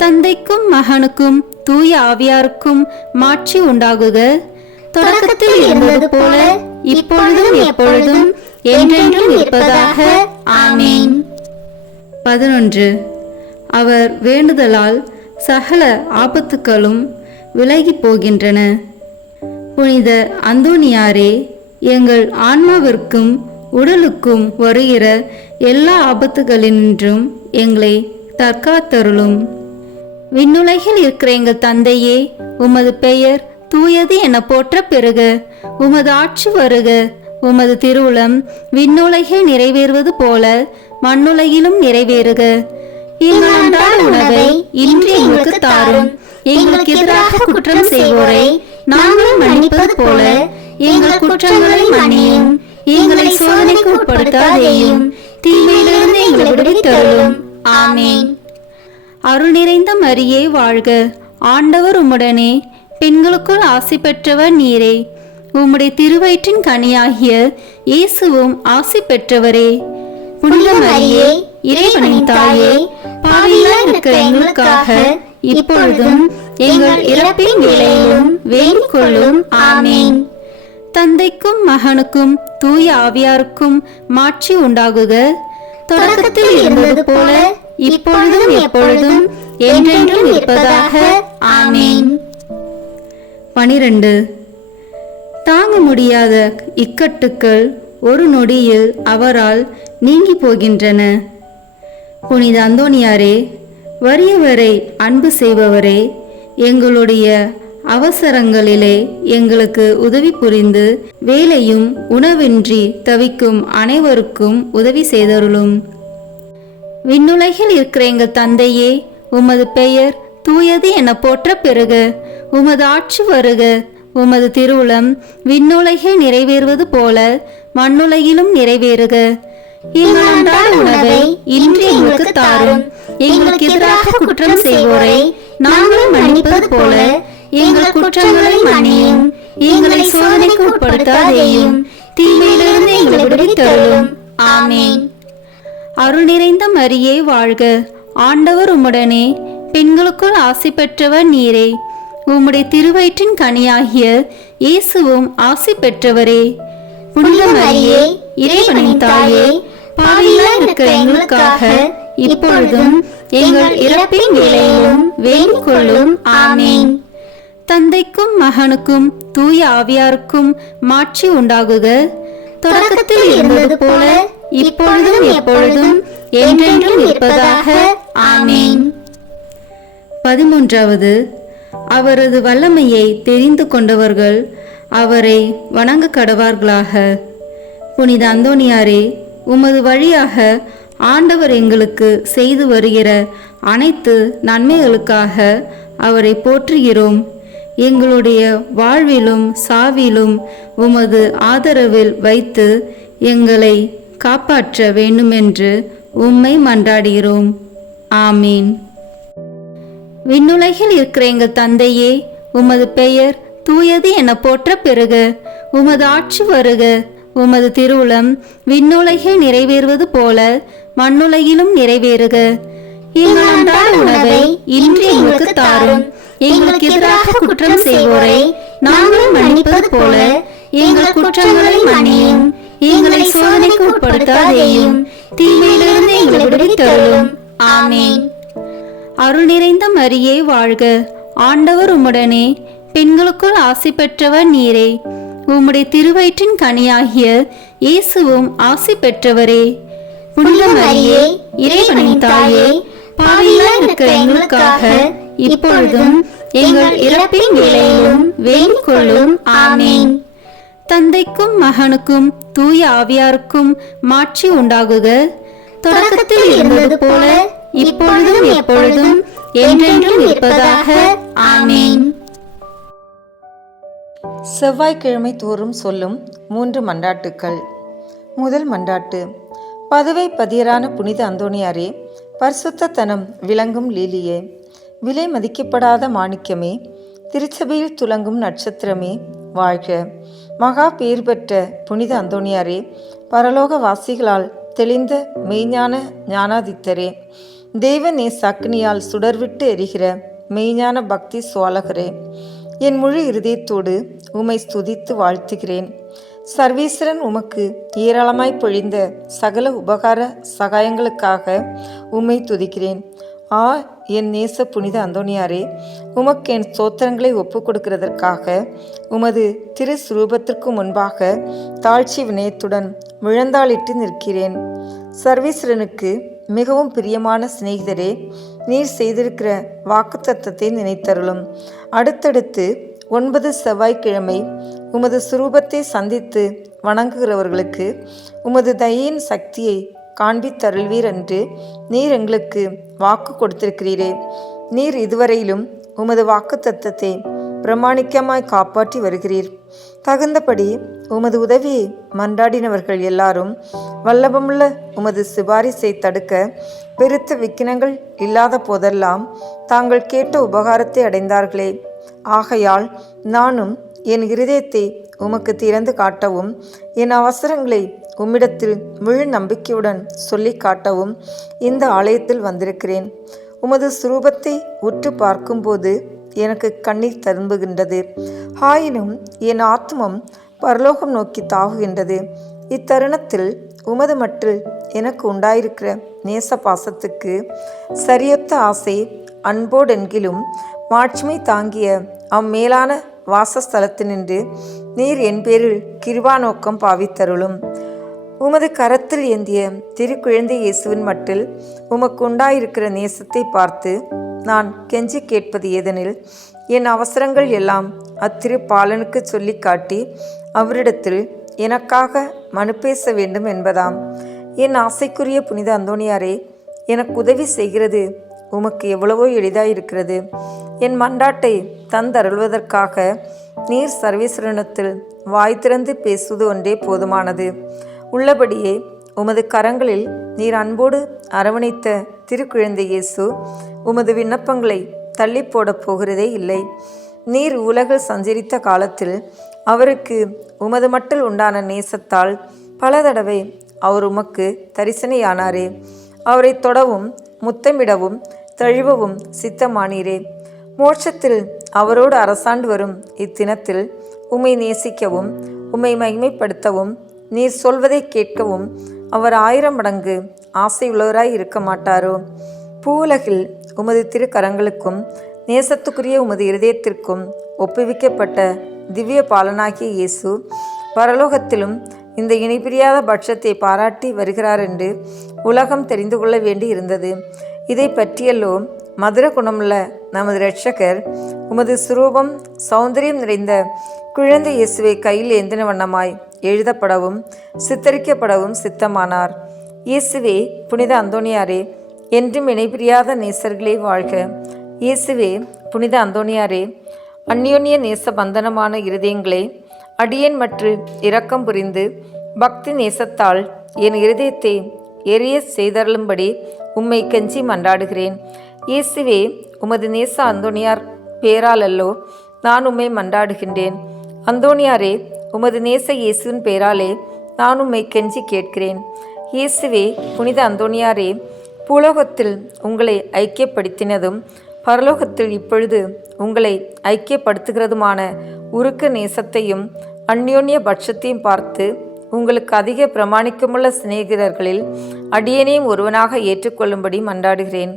தந்தைக்கும் மகனுக்கும் தூய ஆவியாருக்கும் மாட்சி உண்டாகுக. தொடக்கத்தில் இருந்தது போல இப்பொழுதும் எப்பொழுதும் என்றென்றும் இருப்பதாக. ஆமென். 11. அவர் வேண்டுதலால் சகல ஆபத்துக்களும் விலகி போகின்றன. புனித அந்தோணியாரே, எங்கள் ஆன்மாவிற்கும் உடலுக்கும் வருகிற எல்லா ஆபத்துகளினின்றும் எங்களை தற்காத்தருளும். விண்ணுலகில் இருக்கிற எங்கள் தந்தையே, உமது பெயர் தூயது என போற்ற பெறுக. உமது ஆட்சி வருக. உமது திருவுளம் விண்ணுலகில் நிறைவேறுவது போல மண்ணுலகிலும் நிறைவேறுக. எங்கள் அன்றாட உணவை இன்று எங்களுக்கு தாரும். எங்களுக்கு எதிராக குற்றம் செய்வோரை நாங்கள் மன்னிப்பது போல எங்கள் குற்றங்களை மன்னியும். எங்களை சோதனைக்கு உட்படுத்தாதேயும், தீமையிலிருந்து எங்களை விடுவித்தருளும். ஆமென். அருள் நிறைந்த மரியே வாழ்க. ஆண்டவர் உம்முடனே, பெண்களுக்குள் ஆசி பெற்றவர் நீரே. உம்முடைய திருவயிற்றின் கனியாகிய இயேசுவும் ஆசி பெற்றவரே. புனித மரியே, இறைவனின் தாயே, பாவிகளாய் இருக்கிற எங்களுக்காக இப்பொழுதும் எங்கள் இறப்பின் வேளையிலும் வேண்டிக் கொள்ளும். ஆமேன். தந்தைக்கும் மகனுக்கும் தூய ஆவியாருக்கும் மாட்சி உண்டாகுக. தொடக்கத்தில் இருந்தது போல இப்பொழுதும் எப்பொழுதும் என்றென்றும் இருப்பதாக. ஆமேன். 12. தாங்க முடியாத இக்கட்டுக்கள் ஒரு நொடியில் அவரால் நீங்கி போகின்றன. புனித அந்தோணியாரே, வறியவரை அன்பு செய்பவரே, எங்களுடைய அவசரங்களிலே எங்களுக்கு உதவி புரிந்து வேலையும் உணவின்றி தவிக்கும் அனைவருக்கும் உதவி செய்தருளும். விண்ணுலகில் இருக்கிற எங்கள் தந்தையே, உமது பெயர் தூயது என போற்ற பெறுக. உமது ஆட்சி வருக. உமது திருவுளம் விண்ணுலகில் நிறைவேறுவது போல மண்ணுலகிலும் நிறைவேறுக. எங்கள் அன்றாட உணவை இன்று எங்களுக்கு தாரும். எங்களுக்கு எதிராக குற்றம் செய்வோரை நாங்கள் மன்னிப்பது போல எங்கள் குற்றங்களை மன்னியும். எங்களை சோதனைக்கு உட்படுத்தாதேயும், தீமையிலிருந்து எங்களை விடுவித்தருளும். ஆமேன். அருள் நிறைந்த மரியே வாழ்க. ஆண்டவர் உம்முடனே, பெண்களுக்குள் ஆசி பெற்றவர் நீரே. உம்முடைய திருவயிற்றின் கனியாகிய இயேசுவும் ஆசி பெற்றவரே. புனித மரியே, இறைவனின் தாயே, பாவிகளாய் இருக்கிற எங்களுக்காக இப்பொழுதும் எங்கள் இறப்பின் வேளையிலும் வேண்டிக் கொள்ளும். ஆமேன். தந்தைக்கும் மகனுக்கும் தூய ஆவியாருக்கும் மாட்சி உண்டாகுக. தொடக்கத்தில் இருந்தது போல இப்பொழுதும் எப்பொழுதும் என்றென்றும் இருப்பதாக. ஆமேன். 13. அவரது வல்லமையை தெரிந்து கொண்டவர்கள் அவரை வணங்க கடவார்களாக. புனித அந்தோணியாரே, உமது வழியாக ஆண்டவர் எங்களுக்கு செய்து வருகிற அனைத்து நன்மைகளுக்காக அவரை போற்றுகிறோம். எங்களுடைய வாழ்விலும் சாவிலும் உமது ஆதரவில் வைத்து எங்களை காப்பாற்ற வேண்டுமென்று உம்மை மன்றாடுகிறோம். ஆமீன். விண்ணுலகில் இருக்கிற எங்கள் தந்தையே, உமது பெயர் தூயது என போற்ற பெறுக. உமது ஆட்சி வருக. உமது திருவுளம் விண்ணுலகில் நிறைவேறுவது போல மண்ணுலகிலும் நிறைவேறுக. எங்கள் அன்றாட உணவை இன்று எங்களுக்கு தாரும். எங்களுக்கு எதிராக குற்றம் செய்வோரை நாங்கள் மன்னிப்பது போல எங்கள் குற்றங்களை மன்னியும். எங்களை சோதனைக்கு உட்படுத்தாதேயும், தீமையிலிருந்து எங்களை விடுவித்தருளும். ஆமேன். அருள் நிறைந்த மரியே வாழ்க. ஆண்டவர் உம்முடனே, பெண்களுக்குள் ஆசி பெற்றவர் நீரே. உம்முடைய திருவயிற்றின் கனியாகிய இயேசுவும் ஆசி பெற்றவரே. புனித மரியே, இறைவனின் தாயே, பாவிகளாய் இருக்கிற எங்களுக்காக இப்பொழுதும் எங்கள் இறப்பின் வேளையிலும் வேண்டிக் கொள்ளும். ஆமேன். தந்தைக்கும் மகனுக்கும் தூய ஆவியாருக்கும் மாட்சி உண்டாகுக. தொடக்கத்தில் இருந்தது போல இப்பொழுதும் எப்பொழுதும் என்றென்றும் இருப்பதாக. ஆமேன். செவ்வாய்க்கிழமை தோறும் சொல்லும் 3 மன்றாட்டுக்கள். முதல் மன்றாட்டு. பதுவை பதியரான புனித அந்தோணியாரே, பரிசுத்தத்தனம் விளங்கும் லீலியே, விலை மதிக்கப்படாத மாணிக்கமே, திருச்சபையில் துலங்கும் நட்சத்திரமே, வாழ்க. மகா பேர் பெற்ற புனித அந்தோணியாரே, பரலோக வாசிகளால் தெளிந்த மெய்ஞான ஞானாதித்தரே, தெய்வ நேசாக்கினியால் சுடர்விட்டு எரிகிற மெய்ஞான பக்தி சுவாலகரே, என் முழு இருதயத்தோடு உம்மை ஸ்துதித்து வாழ்த்துகிறேன். சர்வேஸ்வரன் உமக்கு ஏராளமாய் பொழிந்த சகல உபகார சகாயங்களுக்காக உம்மை துதிக்கிறேன். ஆ என் நேச புனித அந்தோணியாரே, உமக்கு என் ஸ்தோத்திரங்களை ஒப்புக் கொடுக்கிறதற்காக உமது திரு சுரூபத்திற்கு முன்பாக தாழ்ச்சி வினயத்துடன் முழந்தாளிட்டு நிற்கிறேன். சர்வேஸ்வரனுக்கு மிகவும் பிரியமான சிநேகிதரே, நீர் செய்திருக்கிற வாக்குத்தத்தத்தை நினைத்தருளும். அடுத்தடுத்து 9 செவ்வாய்க்கிழமை உமது சுரூபத்தை சந்தித்து வணங்குகிறவர்களுக்கு உமது தயையின் சக்தியை காண்பித்தருள்வீர் என்று நீர் எங்களுக்கு வாக்கு கொடுத்திருக்கிறீரே. நீர் இதுவரையிலும் உமது வாக்கு தத்தத்தை பிரமாணிக்கமாய் காப்பாற்றி வருகிறீர். தகுந்தபடி உமது உதவியை மன்றாடினவர்கள் எல்லாரும் வல்லபமுள்ள உமது சிபாரிசை தடுக்க பெருத்த விக்கினங்கள் இல்லாத போதெல்லாம் தாங்கள் கேட்ட உபகாரத்தை அடைந்தார்களே. ஆகையால் நானும் என் இருதயத்தை உமக்கு திறந்து காட்டவும் என் அவசரங்களை உம்மிடத்தில் முழு நம்பிக்கையுடன் சொல்லி காட்டவும் இந்த ஆலயத்தில் வந்திருக்கிறேன். உமது சுரூபத்தை உற்று பார்க்கும்போது எனக்கு கண்ணீர் ததும்புகின்றது. ஆயினும் என் ஆத்மம் பரலோகம் நோக்கி தாவுகின்றது. இத்தருணத்தில் உமது மட்டில் எனக்கு உண்டாயிருக்கிற நேச பாசத்துக்கு சரியொத்த ஆசை அன்போடென்கிலும் மாட்சிமை தாங்கிய அம்மேலான வாசஸ்தலத்தினின்று நீர் என் பேரில் கிருபா நோக்கம் பாவித்தருளும். உமது கரத்தில் ஏந்திய திருக்குழந்தை இயேசுவின் மட்டில் உமக்கு உண்டாயிருக்கிற நேசத்தை பார்த்து நான் கெஞ்சி கேட்பது ஏதெனில், என் அவசரங்கள் எல்லாம் அத்திரு பாலனுக்கு சொல்லி காட்டி அவரிடத்தில் எனக்காக மனு பேச வேண்டும் என்பதாம். என் ஆசைக்குரிய புனித அந்தோணியாரே, எனக்கு உதவி செய்கிறது உமக்கு எவ்வளவோ எளிதாயிருக்கிறது. என் மண்டாட்டை தந்தருள்வதற்காக நீர் சர்வேஸ்வரனத்தில் வாய் திறந்து பேசுவது ஒன்றே போதுமானது. உள்ளபடியே உமது கரங்களில் நீர் அன்போடு அரவணைத்த திருக்குழந்தை இயேசு உமது விண்ணப்பங்களை தள்ளி போடப் போகிறதே இல்லை. நீர் உலகில் சஞ்சரித்த காலத்தில் அவருக்கு உமது மட்டில் உண்டான நேசத்தால் பல தடவை அவர் உமக்கு தரிசனையானாரே. அவரை தொடவும் முத்தமிடவும் தழுவவும் சித்தமானீரே. மோட்சத்தில் அவரோடு அரசாண்டு வரும் இத்தினத்தில் உம்மை நேசிக்கவும் உம்மை மகிமைப்படுத்தவும் நீர் சொல்வதை கேட்கவும் அவர் 1000 மடங்கு ஆசையுள்ளவராய் இருக்க மாட்டாரோ? பூவுலகில் உமது திருக்கரங்களுக்கும் நேசத்துக்குரிய உமது இருதயத்திற்கும் ஒப்புவிக்கப்பட்ட திவ்ய பாலனாகிய இயேசு பரலோகத்திலும் இந்த இணைபிரியாத பட்சத்தை பாராட்டி வருகிறார் என்று உலகம் தெரிந்து கொள்ள வேண்டி இருந்தது. இதை பற்றியல்லோ மதுர குணமுள்ள நமது இரட்சகர் உமது சுரூபம் சௌந்தரியம் நிறைந்த குழந்தை இயேசுவை கையில் ஏந்தின வண்ணமாய் எழுதப்படவும் சித்தரிக்கப்படவும் சித்தமானார். இயேசுவே புனித அந்தோணியாரே, என்றும் இணைபிரியாத நேசர்களே வாழ்க. இயேசுவே புனித அந்தோணியாரே, அந்யோன்ய நேச பந்தனமான இருதயங்களே, அடியேன் மற்றும் இரக்கம் புரிந்து பக்தி நேசத்தால் என் இருதயத்தை எரிய செய்தருளும்படி உம்மை கெஞ்சி மன்றாடுகிறேன். இயேசுவே, உமது நேச அந்தோணியார் பேராலல்லோ நான் உம்மை மன்றாடுகின்றேன். அந்தோணியாரே, உமது நேச இயேசுவின் பேராலே நான் உம்மை கெஞ்சி கேட்கிறேன். இயேசுவே புனித அந்தோணியாரே, பூலோகத்தில் உங்களை ஐக்கியப்படுத்தினதும் பரலோகத்தில் இப்பொழுது உங்களை ஐக்கியப்படுத்துகிறதுமான உருக்க நேசத்தையும் அந்யோன்ய பட்சத்தையும் பார்த்து உங்களுக்கு அதிக பிரமாணிக்கமுள்ள சிநேகிதர்களில் அடியேனையும் ஒருவனாக ஏற்றுக்கொள்ளும்படி மன்றாடுகிறேன்.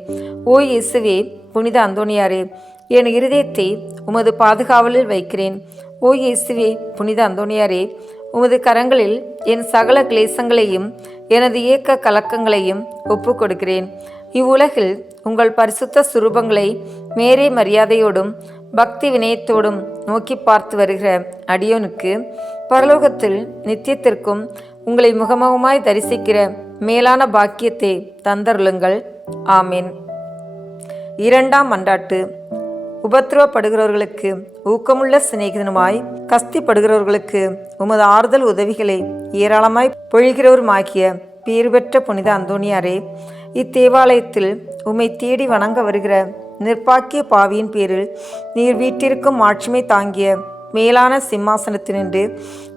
ஓ இயேசுவே புனித அந்தோணியாரே, என் இருதயத்தை உமது பாதுகாவலில் வைக்கிறேன். ஓ இயேசுவே புனித அந்தோணியாரே, உமது கரங்களில் என் சகல கிளேசங்களையும் எனது ஏக்க கலக்கங்களையும் ஒப்புக் கொடுக்கிறேன். இவ்வுலகில் உங்கள் பரிசுத்த சுரூபங்களை மேரே மரியாதையோடும் பக்தி வினயத்தோடும் நோக்கி பார்த்து வருகிற அடியோனுக்கு பரலோகத்தில் நித்தியத்திற்கும் உங்களை முகமுகமாய் தரிசிக்கிற மேலான பாக்கியத்தை தந்தருளுங்கள். ஆமீன். 2ஆம் மன்றாட்டு. உபத்திரவப்படுகிறவர்களுக்கு ஊக்கமுள்ள சிநேகிதனுமாய் கஸ்திப்படுகிறவர்களுக்கு உமது ஆறுதல் உதவிகளை ஏராளமாய் பொழிகிறவருமாகிய பேறு பெற்ற புனித அந்தோணியாரே, இத்தேவாலயத்தில் உம்மை தேடி வணங்க வருகிற நிர்பாக்கிய பாவியின் பேரில் நீர் வீட்டிற்கும் மாட்சிமை தாங்கிய மேலான சிம்மாசனத்தினின்று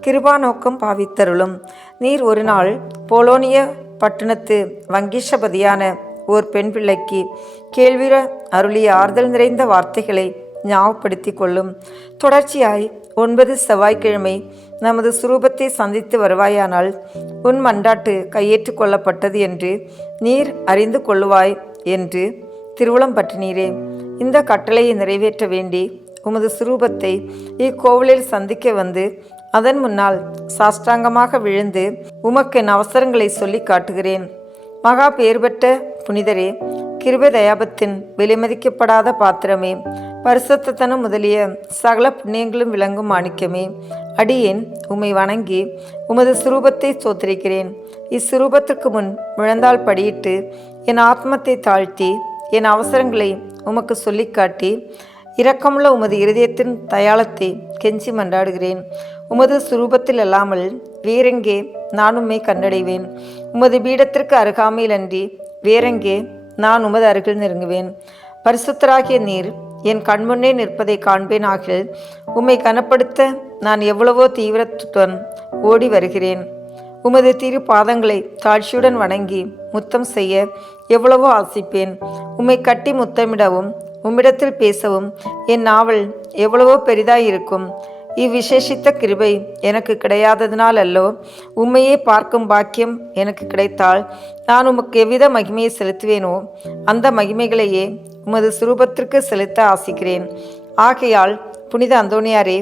கிருபா நோக்கம் பாவித்தருளும். நீர் ஒரு நாள் போலோனிய பட்டணத்து வங்கீஷபதியான ஓர் பெண் பிள்ளைக்கு கேள்விர அருளிய ஆறுதல் நிறைந்த வார்த்தைகளை ஞாபகப்படுத்தி கொள்ளும். தொடர்ச்சியாய் 9 செவ்வாய்க்கிழமை நமது சுரூபத்தை சந்தித்து வருவாயானால் உன் மன்றாட்டு கையேற்று கொள்ளப்பட்டது என்று நீர் அறிந்து கொள்ளுவாய் என்று திருவுளம் பற்றினீரே. இந்த கட்டளையை நிறைவேற்ற வேண்டி உமது சுரூபத்தை இக்கோவிலில் சந்திக்க வந்து அதன் முன்னால் சாஷ்டாங்கமாக விழுந்து உமக்கு என் அவசரங்களை சொல்லி காட்டுகிறேன். மகா பேர் பெற்ற புனிதரே, கிருபை தயாபத்தின் விலைமதிக்கப்படாத பாத்திரமே, பரிசுத்தத்தனம் முதலிய சகல புண்ணியங்களும் விளங்கும் மாணிக்கமே, அடியேன் உம்மை வணங்கி உமது சுரூபத்தை சோத்திரிக்கிறேன். இச்சுரூபத்திற்கு முன் முழந்தால் படியிட்டு என் ஆத்மத்தை தாழ்த்தி என் அவசரங்களை உமக்கு சொல்லி காட்டி இரக்கமுள்ள உமது இருதயத்தின் தயாளத்தை கெஞ்சி மன்றாடுகிறேன். உமது சுரூபத்தில் அல்லாமல் வேறெங்கே நான் உம்மை கண்டடைவேன்? உமது பீடத்திற்கு அருகாமையில் அன்றி வேறெங்கே நான் உமது அருகில் நெருங்குவேன்? பரிசுத்தராகிய நீர் என் கண்முன்னே நிற்பதை காண்பேன் ஆகில் உம்மை கனப்படுத்த நான் எவ்வளவோ தீவிரத்துடன் ஓடி வருகிறேன். உமது திரு பாதங்களை தாழ்ச்சியுடன் வணங்கி முத்தம் செய்ய எவ்வளவோ ஆசிப்பேன். உம்மை கட்டி முத்தமிடவும் உம்மிடத்தில் பேசவும் என் நாவல் எவ்வளவோ பெரிதாயிருக்கும். இவ்விசேஷித்த கிருபை எனக்கு கிடையாததினால் அல்லோ, உம்மையே பார்க்கும் பாக்கியம் எனக்கு கிடைத்தால் நான் உமக்கு எவ்வித மகிமையை செலுத்துவேனோ அந்த மகிமைகளையே உமது சுரூபத்திற்கு செலுத்த ஆசிக்கிறேன். ஆகையால் புனித அந்தோணியாரே,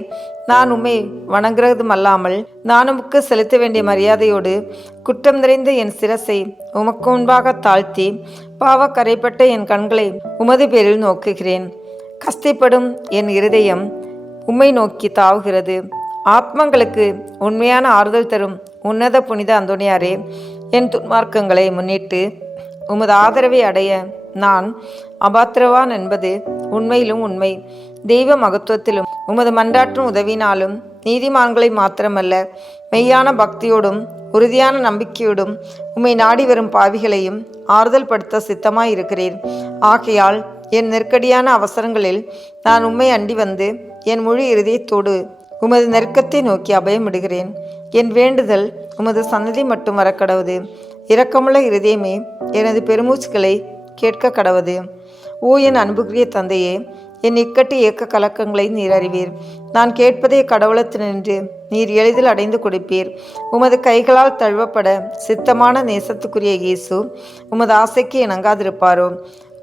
நான் உம்மை வணங்குறதுமல்லாமல் நான் உமக்கு செலுத்த வேண்டிய மரியாதையோடு குற்றம் நிறைந்த என் சிரசை உமக்கு முன்பாக தாழ்த்தி பாவக்கரைப்பட்ட என் கண்களை உமது பேரில் நோக்குகிறேன். கஷ்டப்படும் என் இருதயம் உம்மை நோக்கி தாவுகிறது. ஆத்மங்களுக்கு உண்மையான ஆறுதல் தரும் உன்னத புனித அந்தோணியாரே, என் துன்மார்க்கங்களை முன்னிட்டு உமது ஆதரவை அடைய நான் அபாத்திரவான் என்பது உண்மையிலும் உண்மை. தெய்வ மகத்துவத்திலும் உமது மன்றாற்றும் உதவினாலும் நீதிமான்களை மாத்திரமல்ல, மெய்யான பக்தியோடும் உறுதியான நம்பிக்கையோடும் உம்மை நாடி வரும் பாவிகளையும் ஆறுதல் படுத்த சித்தமாயிருக்கிறேன். ஆகையால் என் நெருக்கடியான அவசரங்களில் நான் உம்மை அண்டி வந்து என் முழு இருதயத்தோடு உமது நெருக்கத்தை நோக்கி அபயமிடுகிறேன். என் வேண்டுதல் உமது சன்னதி மட்டும் வரக்கடவுது. இரக்கமுள்ள இருதயமே, எனது பெருமூச்சுக்களை கேட்க கடவுது. ஓ என் அன்புக்குரிய தந்தையே, என் இக்கட்டு ஏக்க கலக்கங்களை நீர் அறிவீர். நான் கேட்பதை கடவுளத்தினின்று நீர் எளிதில் அடைந்து கொடுப்பீர். உமது கைகளால் தழுவப்பட சித்தமான நேசத்துக்குரிய இயேசு உமது ஆசைக்கு இணங்காதிருப்பாரோ?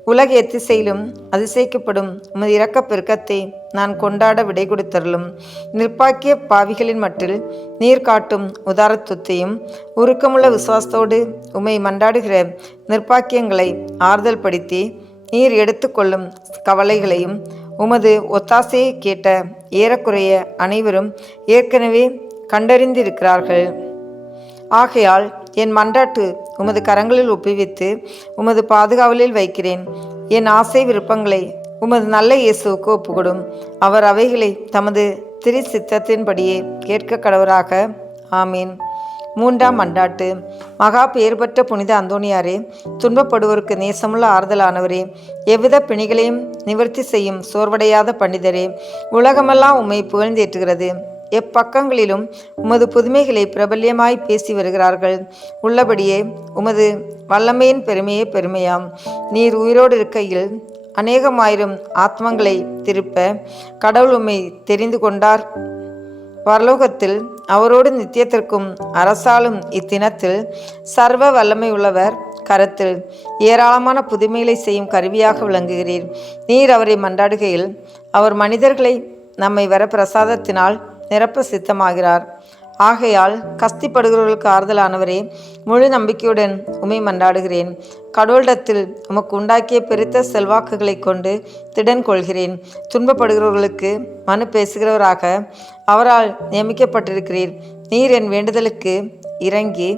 உலக எத்திசையிலும் அதிசயிக்கப்படும் உமது இரக்க பெருக்கத்தை நான் கொண்டாட விடை கொடுத்தருளும். நிர்பாக்கிய பாவிகளின் மட்டில் நீர் காட்டும் உதாரத்துவத்தையும் உருக்கமுள்ள விசுவாசத்தோடு உம்மை மன்றாடுகிற நிர்பாக்கியங்களை ஆறுதல் படுத்தி நீர் எடுத்துக்கொள்ளும் கவலைகளையும் உமது ஒத்தாசையை கேட்ட ஏறக்குறைய அனைவரும் ஏற்கனவே கண்டறிந்திருக்கிறார்கள். ஆகையால் என் மன்றாட்டு உமது கரங்களில் ஒப்புவித்து உமது பாதுகாவலில் வைக்கிறேன். என் ஆசை விருப்பங்களை உமது நல்ல இயேசுவுக்கு ஒப்புக்கொடும். அவர் அவைகளை தமது திரு சித்தத்தின்படியே கேட்க கடவராக. ஆமீன். மூன்றாம் மன்றாட்டு. மகா பேர்பற்ற புனித அந்தோணியாரே, துன்பப்படுவோருக்கு நேசமுள்ள ஆறுதலானவரே, எவ்வித பிணிகளையும் நிவர்த்தி செய்யும் சோர்வடையாத பண்டிதரே, உலகமெல்லாம் உம்மை புகழ்ந்தேற்றுகிறது. எப்பக்கங்களிலும் உமது புதுமைகளை பிரபல்யமாய் பேசி வருகிறார்கள். உள்ளபடியே உமது வல்லமையின் பெருமையே பெருமையாம். நீர் உயிரோடு இருக்கையில் அநேகமாயிரம் ஆத்மங்களை திருப்ப கடவுள் உம்மை தெரிந்து கொண்டார். பரலோகத்தில் அவரோடு நித்தியத்திற்கும் அரசாலும் இத்தினத்தில் சர்வ வல்லமை உள்ளவர் கரத்தில் ஏராளமான புதுமைகளை செய்யும் கருவியாக விளங்குகிறீர். நீர் அவரை மன்றாடுகையில் அவர் மனிதர்களை நம்மை வர பிரசாதத்தினால் நிரப்ப சித்தமாகிறார். ஆகையால் கஸ்திப்படுகிறவர்களுக்கு ஆறுதலானவரே, முழு நம்பிக்கையுடன் உம்மை மன்றாடுகிறேன். கடவுளிடத்தில் உமக்கு உண்டாக்கிய பெருத்த செல்வாக்குகளை கொண்டு திடன் கொள்கிறேன். துன்பப்படுகிறவர்களுக்கு மனு பேசுகிறவராக அவரால் நியமிக்கப்பட்டிருக்கிறீர். நீர் என் வேண்டுதலுக்கு இறங்கி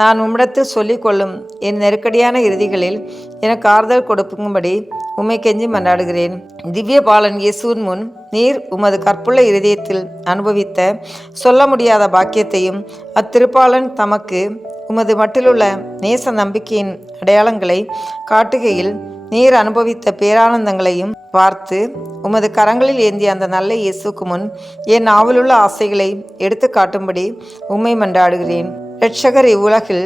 நான் உம்மிடத்தில் சொல்லிக் கொள்ளும் என் நெருக்கடியான இறுதிகளில் எனக்கு ஆறுதல் கொடுக்கும்படி உம்மை கெஞ்சி மன்றாடுகிறேன். திவ்ய பாலன் இயேசுவின் முன் நீர் உமது கற்புள்ள இருதயத்தில் அனுபவித்த சொல்ல முடியாத பாக்கியத்தையும் அத்திருப்பாளன் தமக்கு உமது மட்டிலுள்ள நேச நம்பிக்கையின் அடையாளங்களை காட்டுகையில் நீர் அனுபவித்த பேரானந்தங்களையும் பார்த்து உமது கரங்களில் ஏந்திய அந்த நல்ல இயேசுக்கு முன் என் ஆவலுள்ள ஆசைகளை எடுத்து காட்டும்படி உம்மை மன்றாடுகிறேன். இரட்சகர் இவ்வுலகில்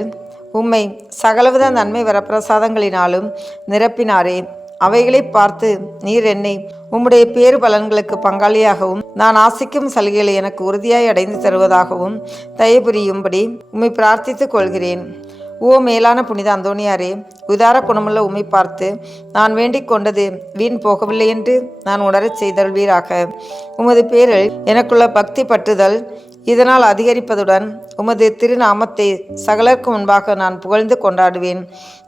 உம்மை சகலவித நன்மை வரப்பிரசாதங்களினாலும் நிரப்பினாரே. அவைகளை பார்த்து நீர் என்னை உம்முடைய பேறு பலன்களுக்கு பங்காளியாகவும் நான் ஆசிக்கும் சலுகைகளை எனக்கு உறுதியாய் அடைந்து தருவதாகவும் தயபுரியும்படி உம்மை பிரார்த்தித்துக் கொள்கிறேன். ஓ மேலான புனித அந்தோணியாரே, உதார குணமுள்ள உம்மை பார்த்து நான் வேண்டிக் கொண்டது வீண் போகவில்லை என்று நான் உணரச் செய்தல்வீராக. உமது பேரில் எனக்குள்ள பக்தி பற்றுதல் இதனால் அதிகரிப்பதுடன் உமது திருநாமத்தை சகலருக்கு முன்பாக நான் புகழ்ந்து கொண்டாடுவேன்.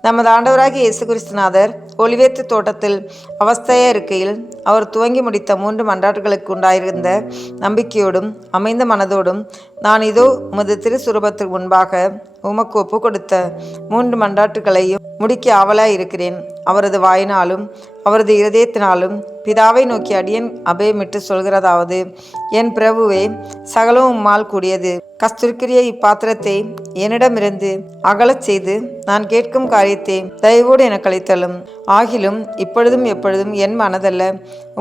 நமது ஆண்டவராகிய இயேசு கிறிஸ்துநாதர் ஒலிவேத்து தோட்டத்தில் அவஸ்தையாக இருக்கையில் அவர் துவங்கி முடித்த 3 மன்றாட்டுகளுக்கு உண்டாயிருந்த நம்பிக்கையோடும் அமைந்த மனதோடும் நான் இதோ உமது திருசுரூபத்திற்கு முன்பாக உமக்கு ஒப்பு கொடுத்த 3 மன்றாட்டுகளையும் முடிக்க ஆவலாய் இருக்கிறேன். அவரது வாயினாலும் அவரது இருதயத்தினாலும் பிதாவை நோக்கி அடியேன் அபயமிட்டு சொல்கிறதாவது: என் பிரபுவே, சகலம் உம்மால் கூடியது. கஸ்தூரிக்குரிய இப்பாத்திரத்தை என்னிடமிருந்து அகலச் செய்து நான் கேட்கும் காரியத்தை தயவோடு எனக்கு அளித்தலும். ஆகிலும் இப்பொழுதும் எப்பொழுதும் என் மனதல்ல,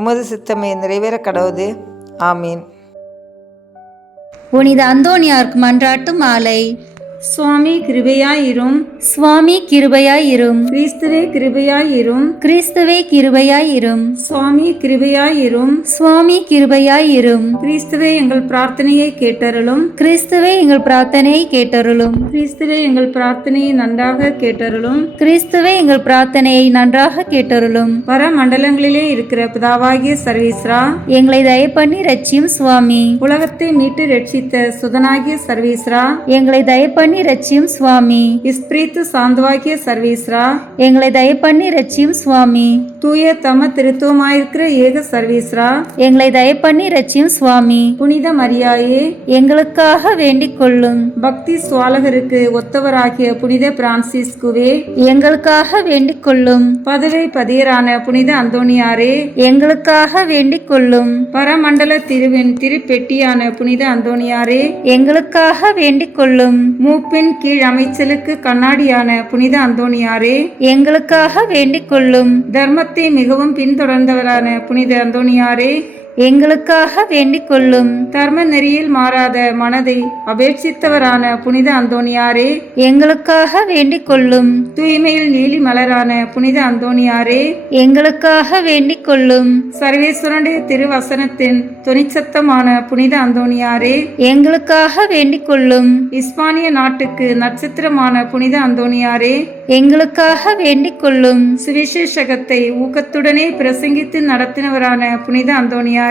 உமது சித்தமே நிறைவேற கடவுது. ஆமீன். புனித அந்தோணியாருக்கு மன்றாட்டு மாலை. சுவாமி கிருபையாயிரும். சுவாமி கிருபையாயிரும். கிறிஸ்துவே கிருபையாயிரும். கிறிஸ்துவே கிருபையாயிரும். சுவாமி கிருபையாயிரும். சுவாமி கிருபையாயிரும். கிறிஸ்துவே எங்கள் பிரார்த்தனையை கேட்டருளும். கிறிஸ்துவே எங்கள் பிரார்த்தனையை கேட்டருளும். கிறிஸ்துவே எங்கள் பிரார்த்தனையை நன்றாக கேட்டருளும். கிறிஸ்துவே எங்கள் பிரார்த்தனையை நன்றாக கேட்டருளும். பரமண்டலங்களிலே இருக்கிற பிதாவாகிய சர்வீஸ்ரா, எங்களை தயப்பண்ணி ரட்சியும் சுவாமி. உலகத்தை மீட்டு ரட்சித்த சுதனாகிய சர்வீஸ்ரா, எங்களை தயப்பண்ணி ரட்சியும் சுவாமி. இஸ்பிரித்து சாந்தவாகிய சர்வீஸ்ரா, எங்களை தயப்பண்ணி ரட்சியும் சுவாமி. தூய தம திருத்துவமாயிருக்கிற ஏக சர்வீஸ்ரா, எங்களை தயப்பண்ணி ரட்சியும் சுவாமி. புனித மரியாயே, எங்களுக்காக வேண்டிக் கொள்ளும். பக்தி சுவாலகருக்கு ஒத்தவராகிய புனித பிரான்சிஸ்குவே, எங்களுக்காக வேண்டிக் கொள்ளும். பதவை பதியரான புனித அந்தோணியாரே, எங்களுக்காக வேண்டிக் கொள்ளும். பரமண்டல திருவின் திருப்பெட்டியான புனித அந்தோணியாரே, எங்களுக்காக வேண்டிக் கொள்ளும். மூப்பின் கீழ் அமைச்சலுக்கு கண்ணாடியான புனித அந்தோணியாரே, எங்களுக்காக வேண்டிக் கொள்ளும். தர்மத்தை மிகவும் பின்தொடர்ந்தவரான புனித அந்தோணியாரே, எங்களுக்காக வேண்டிக் கொள்ளும். தர்ம நெறியில் மாறாத மனதை அபேட்சித்தவரான புனித அந்தோணியாரே, எங்களுக்காக வேண்டிக் கொள்ளும். தூய்மையில் நீலி மலரான புனித அந்தோணியாரே, எங்களுக்காக வேண்டிக் கொள்ளும். சர்வேஸ்வரனுடைய திருவசனத்தின் தொனிச்சத்தமான புனித அந்தோணியாரே, எங்களுக்காக வேண்டிக் கொள்ளும். இஸ்பானிய நாட்டுக்கு நட்சத்திரமான புனித அந்தோணியாரே, எங்களுக்காக வேண்டிக் கொள்ளும். சுவிசேஷகத்தை ஊக்கத்துடனே பிரசங்கித்து நடத்தினவரான புனித அந்தோணியாரே,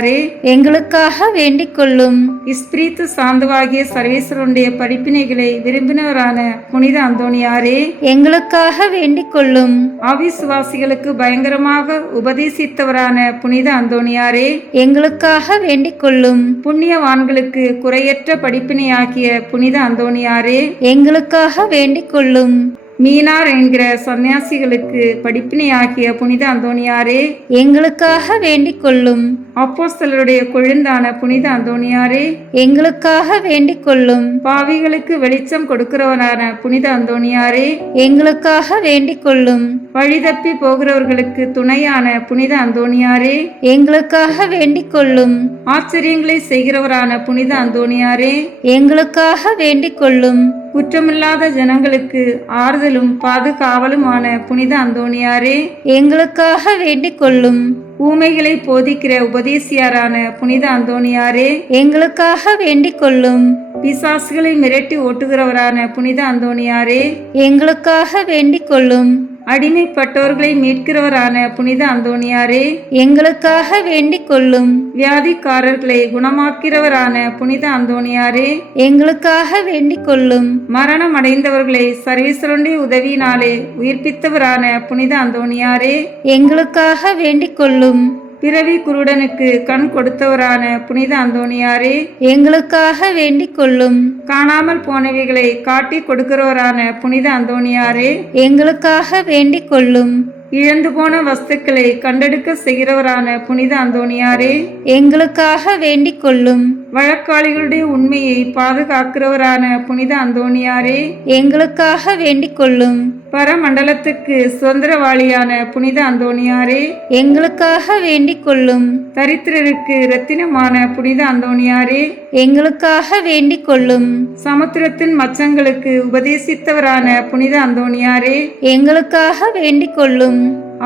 எங்களுக்காக வேண்டிக் கொள்ளும். இஸ்பிரித்து சாந்தவாகிய சர்வேஸ்வரனுடைய படிப்பினைகளை விரும்பினவரான புனித அந்தோணியாரே, எங்களுக்காக வேண்டிக் கொள்ளும். அவிசுவாசிகளுக்கு பயங்கரமாக உபதேசித்தவரான புனித அந்தோணியாரே, எங்களுக்காக வேண்டிக் கொள்ளும். புண்ணியவான்களுக்கு குறையற்ற படிப்பினையாகிய புனித அந்தோணியாரே, எங்களுக்காக வேண்டிக் கொள்ளும். மீனார் என்கிற சன்னியாசிகளுக்கு படிப்பினையாகிய புனித அந்தோணியாரே, எங்களுக்காக வேண்டிக் கொள்ளும். அப்போஸ்தலருடைய கொழுந்தான புனித அந்தோணியாரே, எங்களுக்காக வேண்டிக் கொள்ளும். பாவிகளுக்கு வெளிச்சம் கொடுக்கிறவரான புனித அந்தோணியாரே, எங்களுக்காக வேண்டிக் கொள்ளும். வழிதப்பி போகிறவர்களுக்கு துணையான புனித அந்தோணியாரே, எங்களுக்காக வேண்டிக் கொள்ளும். ஆச்சரியங்களை செய்கிறவரான புனித அந்தோணியாரே, எங்களுக்காக வேண்டிக் கொள்ளும். குற்றமில்லாத ஜனங்களுக்கு ஆறுதலும் பாதுகாவலுமான புனித அந்தோணியாரே, எங்களுக்காக வேண்டிக் கொள்ளும். ஊமைகளை போதிக்கிற உபதேசியாரான புனித அந்தோணியாரே, எங்களுக்காக வேண்டிக் கொள்ளும். பிசாசுகளை மிரட்டி ஓட்டுகிறவரான புனித அந்தோணியாரே, எங்களுக்காக வேண்டிக் கொள்ளும். அடிமைப்பட்டோர்களை மீட்கிறவரான புனித அந்தோணியாரே, எங்களுக்காக வேண்டிக் கொள்ளும். வியாதிக்காரர்களை குணமாக்கிறவரான புனித அந்தோணியாரே, எங்களுக்காக வேண்டிக் கொள்ளும். மரணம் அடைந்தவர்களை சர்வீஸ்வரனுடைய உதவியினாலே உயிர்ப்பித்தவரான புனித அந்தோணியாரே, எங்களுக்காக வேண்டிக் கொள்ளும். பிறவி குருடனுக்கு கண் கொடுத்தவரான புனித அந்தோணியாரே, எங்களுக்காக வேண்டிக் கொள்ளும். காணாமல் போனவைகளை காட்டி கொடுக்கிறவரான புனித அந்தோணியாரே, எங்களுக்காக வேண்டிக் கொள்ளும். இழந்து போன வஸ்துக்களை கண்டெடுக்க செய்கிறவரான புனித அந்தோணியாரே, எங்களுக்காக வேண்டிக் கொள்ளும். வழக்காளிகளுடைய உண்மையை பாதுகாக்கிறவரான புனித அந்தோணியாரே, எங்களுக்காக வேண்டிக் கொள்ளும். பரமண்டலத்துக்கு சுதந்திரவாளியான புனித அந்தோணியாரே, எங்களுக்காக வேண்டிக் கொள்ளும். தரித்திரருக்கு இரத்தினமான புனித அந்தோணியாரே, எங்களுக்காக வேண்டிக் கொள்ளும். சமுத்திரத்தின் மச்சங்களுக்கு உபதேசித்தவரான புனித அந்தோணியாரே, எங்களுக்காக வேண்டிக் கொள்ளும்.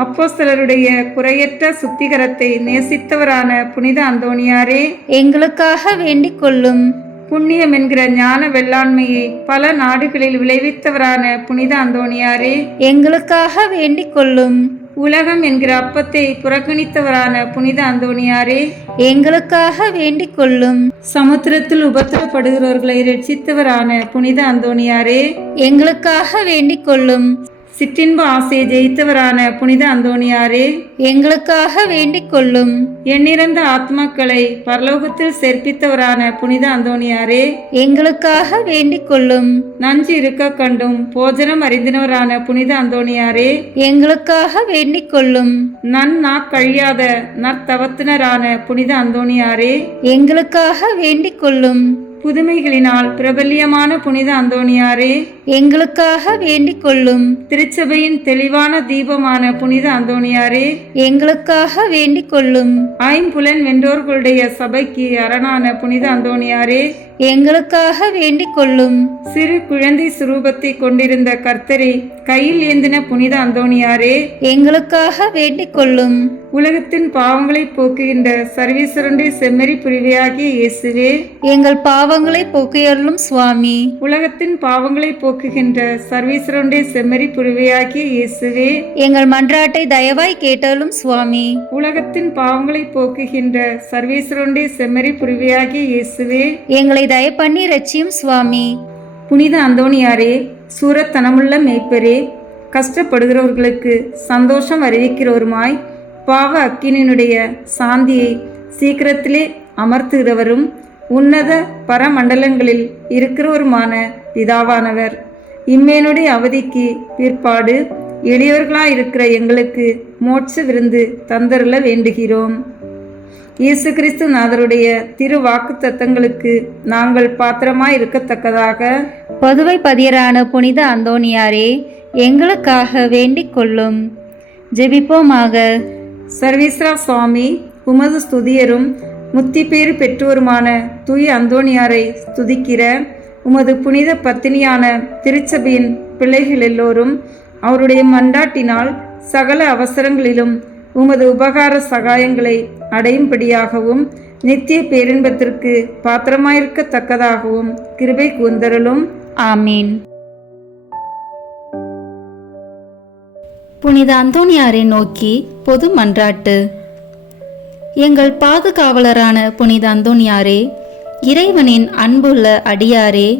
அப்போஸ்தலருடைய குறையற்ற சுத்திகரத்தை நேசித்தவரான புனித அந்தோணியாரே, எங்களுக்காக வேண்டிக் கொள்ளும். புண்ணியம் என்கிற ஞான வெள்ளாண்மையை பல நாடுகளில் விளைவித்தவரான புனித அந்தோணியாரே, எங்களுக்காக வேண்டிக் கொள்ளும். உலகம் என்கிற அப்பத்தை புறக்கணித்தவரான புனித அந்தோணியாரே, எங்களுக்காக வேண்டிக் கொள்ளும். சமுத்திரத்தில் உபத்திரப்படுகிறவர்களை ரட்சித்தவரான புனித அந்தோணியாரே, எங்களுக்காக வேண்டிக் கொள்ளும். சிற்றின்ப ஆசையை ஜெயித்தவரான புனித அந்தோணியாரே, எங்களுக்காக வேண்டிக் கொள்ளும். எண்ணிறந்த ஆத்மாக்களை பரலோகத்தில் சேர்ப்பித்தவரான புனித அந்தோணியாரே, எங்களுக்காக வேண்டிக் கொள்ளும். நஞ்சு இருக்க கண்டும் போஜனம் அறிந்தினவரான புனித அந்தோணியாரே, எங்களுக்காக வேண்டிக் கொள்ளும். கழியாத நற்தவத்தினரான புனித அந்தோணியாரே, எங்களுக்காக வேண்டிக் கொள்ளும். புதுமைகளினால் பிரபல்யமான புனித அந்தோணியாரே, எங்களுக்காக வேண்டிக் கொள்ளும். திருச்சபையின் தெளிவான தீபமான புனித அந்தோணியாரே, எங்களுக்காக வேண்டிக் கொள்ளும். ஐம்புலன் வென்றோர்களுடைய சபைக்கு அரணான புனித அந்தோணியாரே, எங்களுக்காக வேண்டிக் கொள்ளும். சிறு குழந்தை சுரூபத்தை கொண்டிருந்த கர்த்தரை கையில் ஏந்தின புனித அந்தோணியாரே, எங்களுக்காக வேண்டிக் கொள்ளும். உலகத்தின் பாவங்களை போக்குகின்ற சர்வீஸ்வரனுடைய செம்மறி புரிவையாகிய இயேசுவே, எங்கள் பாவங்களை போக்கியருளும் சுவாமி. உலகத்தின் பாவங்களை போக்குகின்ற சர்வீஸ்வரனுடைய செம்மறி புரிவையாகிய இயேசுவே, எங்கள் மன்றாட்டை தயவாய் கேட்டருளும் சுவாமி. உலகத்தின் பாவங்களை போக்குகின்ற சர்வீஸ்வரனுடைய செம்மறி புரிவையாகிய இயேசுவே, எங்களை தயப்பண்ணி ரட்சியும் சுவாமி. புனித அந்தோணியாரே, சூரத்தனமுள்ள மேய்ப்பரே, கஷ்டப்படுகிறவர்களுக்கு சந்தோஷம் அறிவிக்கிறவருமாய் பாவ அக்கினியினுடைய சாந்தியை சீக்கிரத்திலே அமர்த்துகிறவரும் உன்னத பரமண்டலங்களில் இருக்கிறவருமான பிதாவானவர், இம்மேனுடைய அவதிக்கு பிற்பாடு எளியவர்களாயிருக்கிற எங்களுக்கு மோட்ச விருந்து தந்தருள வேண்டுகிறோம். இயேசு கிறிஸ்து நாதருடைய திரு வாக்கு தத்தங்களுக்கு நாங்கள் பாத்திரமாய் இருக்கத்தக்கதாக பதுவை பதியரான புனித அந்தோணியாரே, எங்களுக்காக வேண்டிக் கொள்ளும். ஜெபிப்போமாக. சர்வீஸ்வரா சுவாமி, உமது ஸ்துதியரும் முத்தி பேறு பெற்றோருமான தூய அந்தோணியாரை ஸ்துதிக்கிற உமது புனித பத்தினியான திருச்சபையின் பிள்ளைகள் எல்லோரும் அவருடைய மன்றாட்டினால் சகல அவசரங்களிலும் உமது உபகார சகாயங்களை அடையும்படியாகவும் நித்திய பேரின்பத்திற்கு பாத்திரமாயிருக்கத்தக்கதாகவும் கிருபை கூர்ந்தருளும். ஆமீன். புனித அந்தோணியாரை நோக்கி பொது மன்றாட்டு. எங்கள் பாதுகாவலரான புனித அந்தோணியாரே, இறைவனின் அன்புள்ள அடியாரே,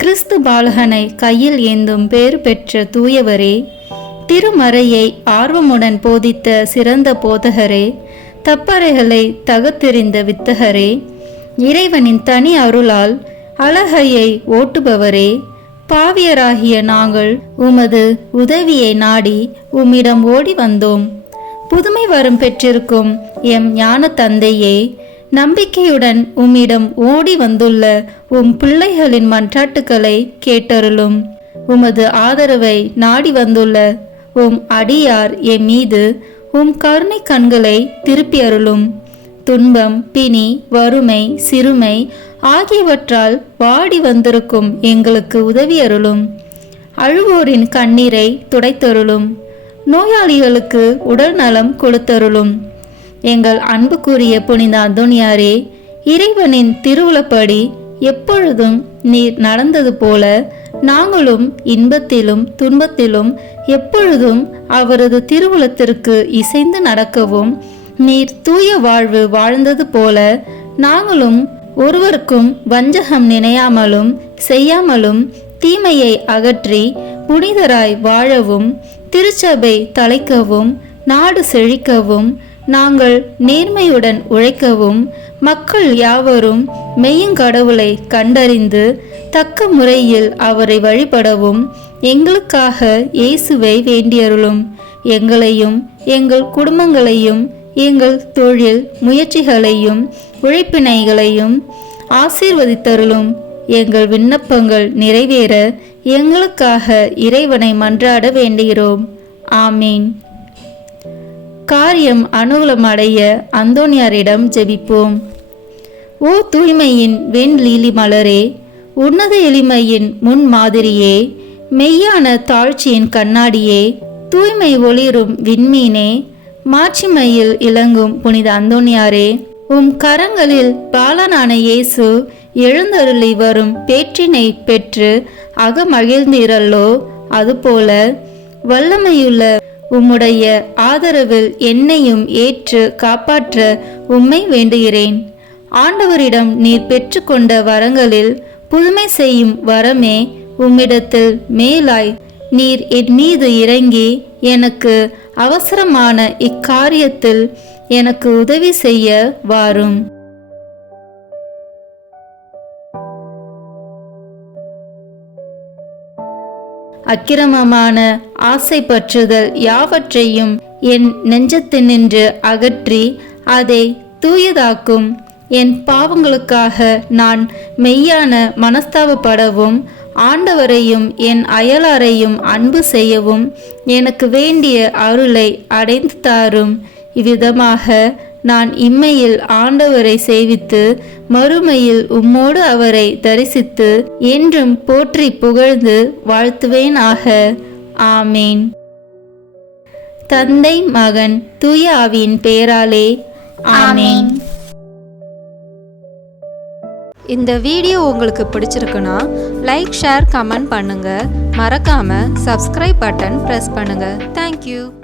கிறிஸ்து பாலகனை கையில் ஏந்தும் பேறு பெற்ற தூயவரே, திருமறையை ஆர்வமுடன் போதித்த சிறந்த போதகரே, தப்பறைகளை தகத்தெறிந்த வித்தகரே, இறைவனின் தனி அருளால் அழகையை ஓட்டுபவரே, பாவியராகிய நாங்கள் உமது உதவியை நாடி உம்மிடம் ஓடி வந்தோம். புதுமை வரம் பெற்றிருக்கும் எம் ஞான தந்தையே, நம்பிக்கையுடன் உம்மிடம் ஓடி வந்துள்ள உம் பிள்ளைகளின் மன்றாட்டுக்களை கேட்டருளும். உமது ஆதரவை நாடி வந்துள்ள உம் அடியார் எம் மீது உம் கருணை கண்களை திருப்பி அருளும். துன்பம், பிணி, வறுமை, சிறுமை ஆகியவற்றால் வாடி வந்திருக்கும் எங்களுக்கு உதவி அருளும். அழுவோரின் கண்ணீரை துடைத்தருளும். நோயாளிகளுக்கு உடல் நலம் கொடுத்தருளும். எங்கள் அன்புக்குரிய புனித அந்தோணியாரே, இறைவனின் திருவுளப்படி எப்பொழுதும் நீர் நடந்தது போல நாங்களும் இன்பத்திலும் துன்பத்திலும் எப்பொழுதும் அவரது திருவுளத்திற்கு இசைந்து நடக்கவும், நீர் தூய வாழ்வு வாழ்ந்தது போல நாங்களும் ஒருவருக்கும் வஞ்சகம் நினையாமலும் செய்யாமலும் தீமையை அகற்றி புனிதராய் வாழவும், திருச்சபை தலைக்கவும், நாடு செழிக்கவும், நாங்கள் நேர்மையுடன் உழைக்கவும், மக்கள் யாவரும் மெய்யுங்கடவுளை கண்டறிந்து தக்க முறையில் அவரை வழிபடவும் எங்களுக்காக இயேசுவை வேண்டியருளும். எங்களையும் எங்கள் குடும்பங்களையும் எங்கள் தொழில் முயற்சிகளையும் உழைப்பினைகளையும் ஆசீர்வதித்தருளும். எங்கள் விண்ணப்பங்கள் நிறைவேற எங்களுக்காக இறைவனை மன்றாட வேண்டுகிறோம். ஆமீன். காரியம் அனுகூலமடைய அந்தோணியாரிடம் ஜெபிப்போம். ஓ தூய்மையின் வெண்லீலி மலரே, உன்னத எளிமையின் முன் மாதிரியே, மெய்யான தாழ்ச்சியின் கண்ணாடியே, தூய்மை ஒளிரும் விண்மீனே, மாட்சிமையில் இலங்கும் புனித அந்தோணியாரே, உம் கரங்களில் பாலனான இயேசு எழுந்தருளி வரும் பேற்றினை பெற்று அகமகிழ்ந்தீரல்லோ, அதுபோல வல்லமையுள்ள உம்முடைய ஆதரவில் என்னையும் ஏற்று காப்பாற்ற உம்மை வேண்டுகிறேன். ஆண்டவரிடம் நீர் பெற்றுக்கொண்ட வரங்களில் புதுமை செய்யும் வரமே உம்மிடத்தில் மேலாய் நீர் என் மீது இறங்கி எனக்கு அவசரமான இக்காரியத்தில் எனக்கு உதவி செய்ய வாரும். அக்கிரமமான ஆசை பற்றுதல் யாவற்றையும் என் நெஞ்சத்தினின்று அகற்றி அதை தூயதாக்கும் என் பாவங்களுக்காக நான் மெய்யான மனஸ்தாபப்படவும் ஆண்டவரையும் என் அயலாரையும் அன்பு செய்யவும் எனக்கு வேண்டிய அருளை அடைந்து தாரும். இவ்விதமாக நான் இம்மையில் ஆண்டவரை சேவித்து மறுமையில் உம்மோடு அவரை தரிசித்து என்றும் போற்றி புகழ்ந்து வாழ்த்துவேனாக. ஆமேன். தந்தை, மகன், தூய ஆவியின் பெயராலே ஆமேன். இந்த வீடியோ உங்களுக்கு பிடிச்சிருக்குன்னா லைக், ஷேர், கமெண்ட் பண்ணுங்க. மறக்காம சப்ஸ்கிரைப் பட்டன் பிரஸ் பண்ணுங்க. தேங்க்யூ.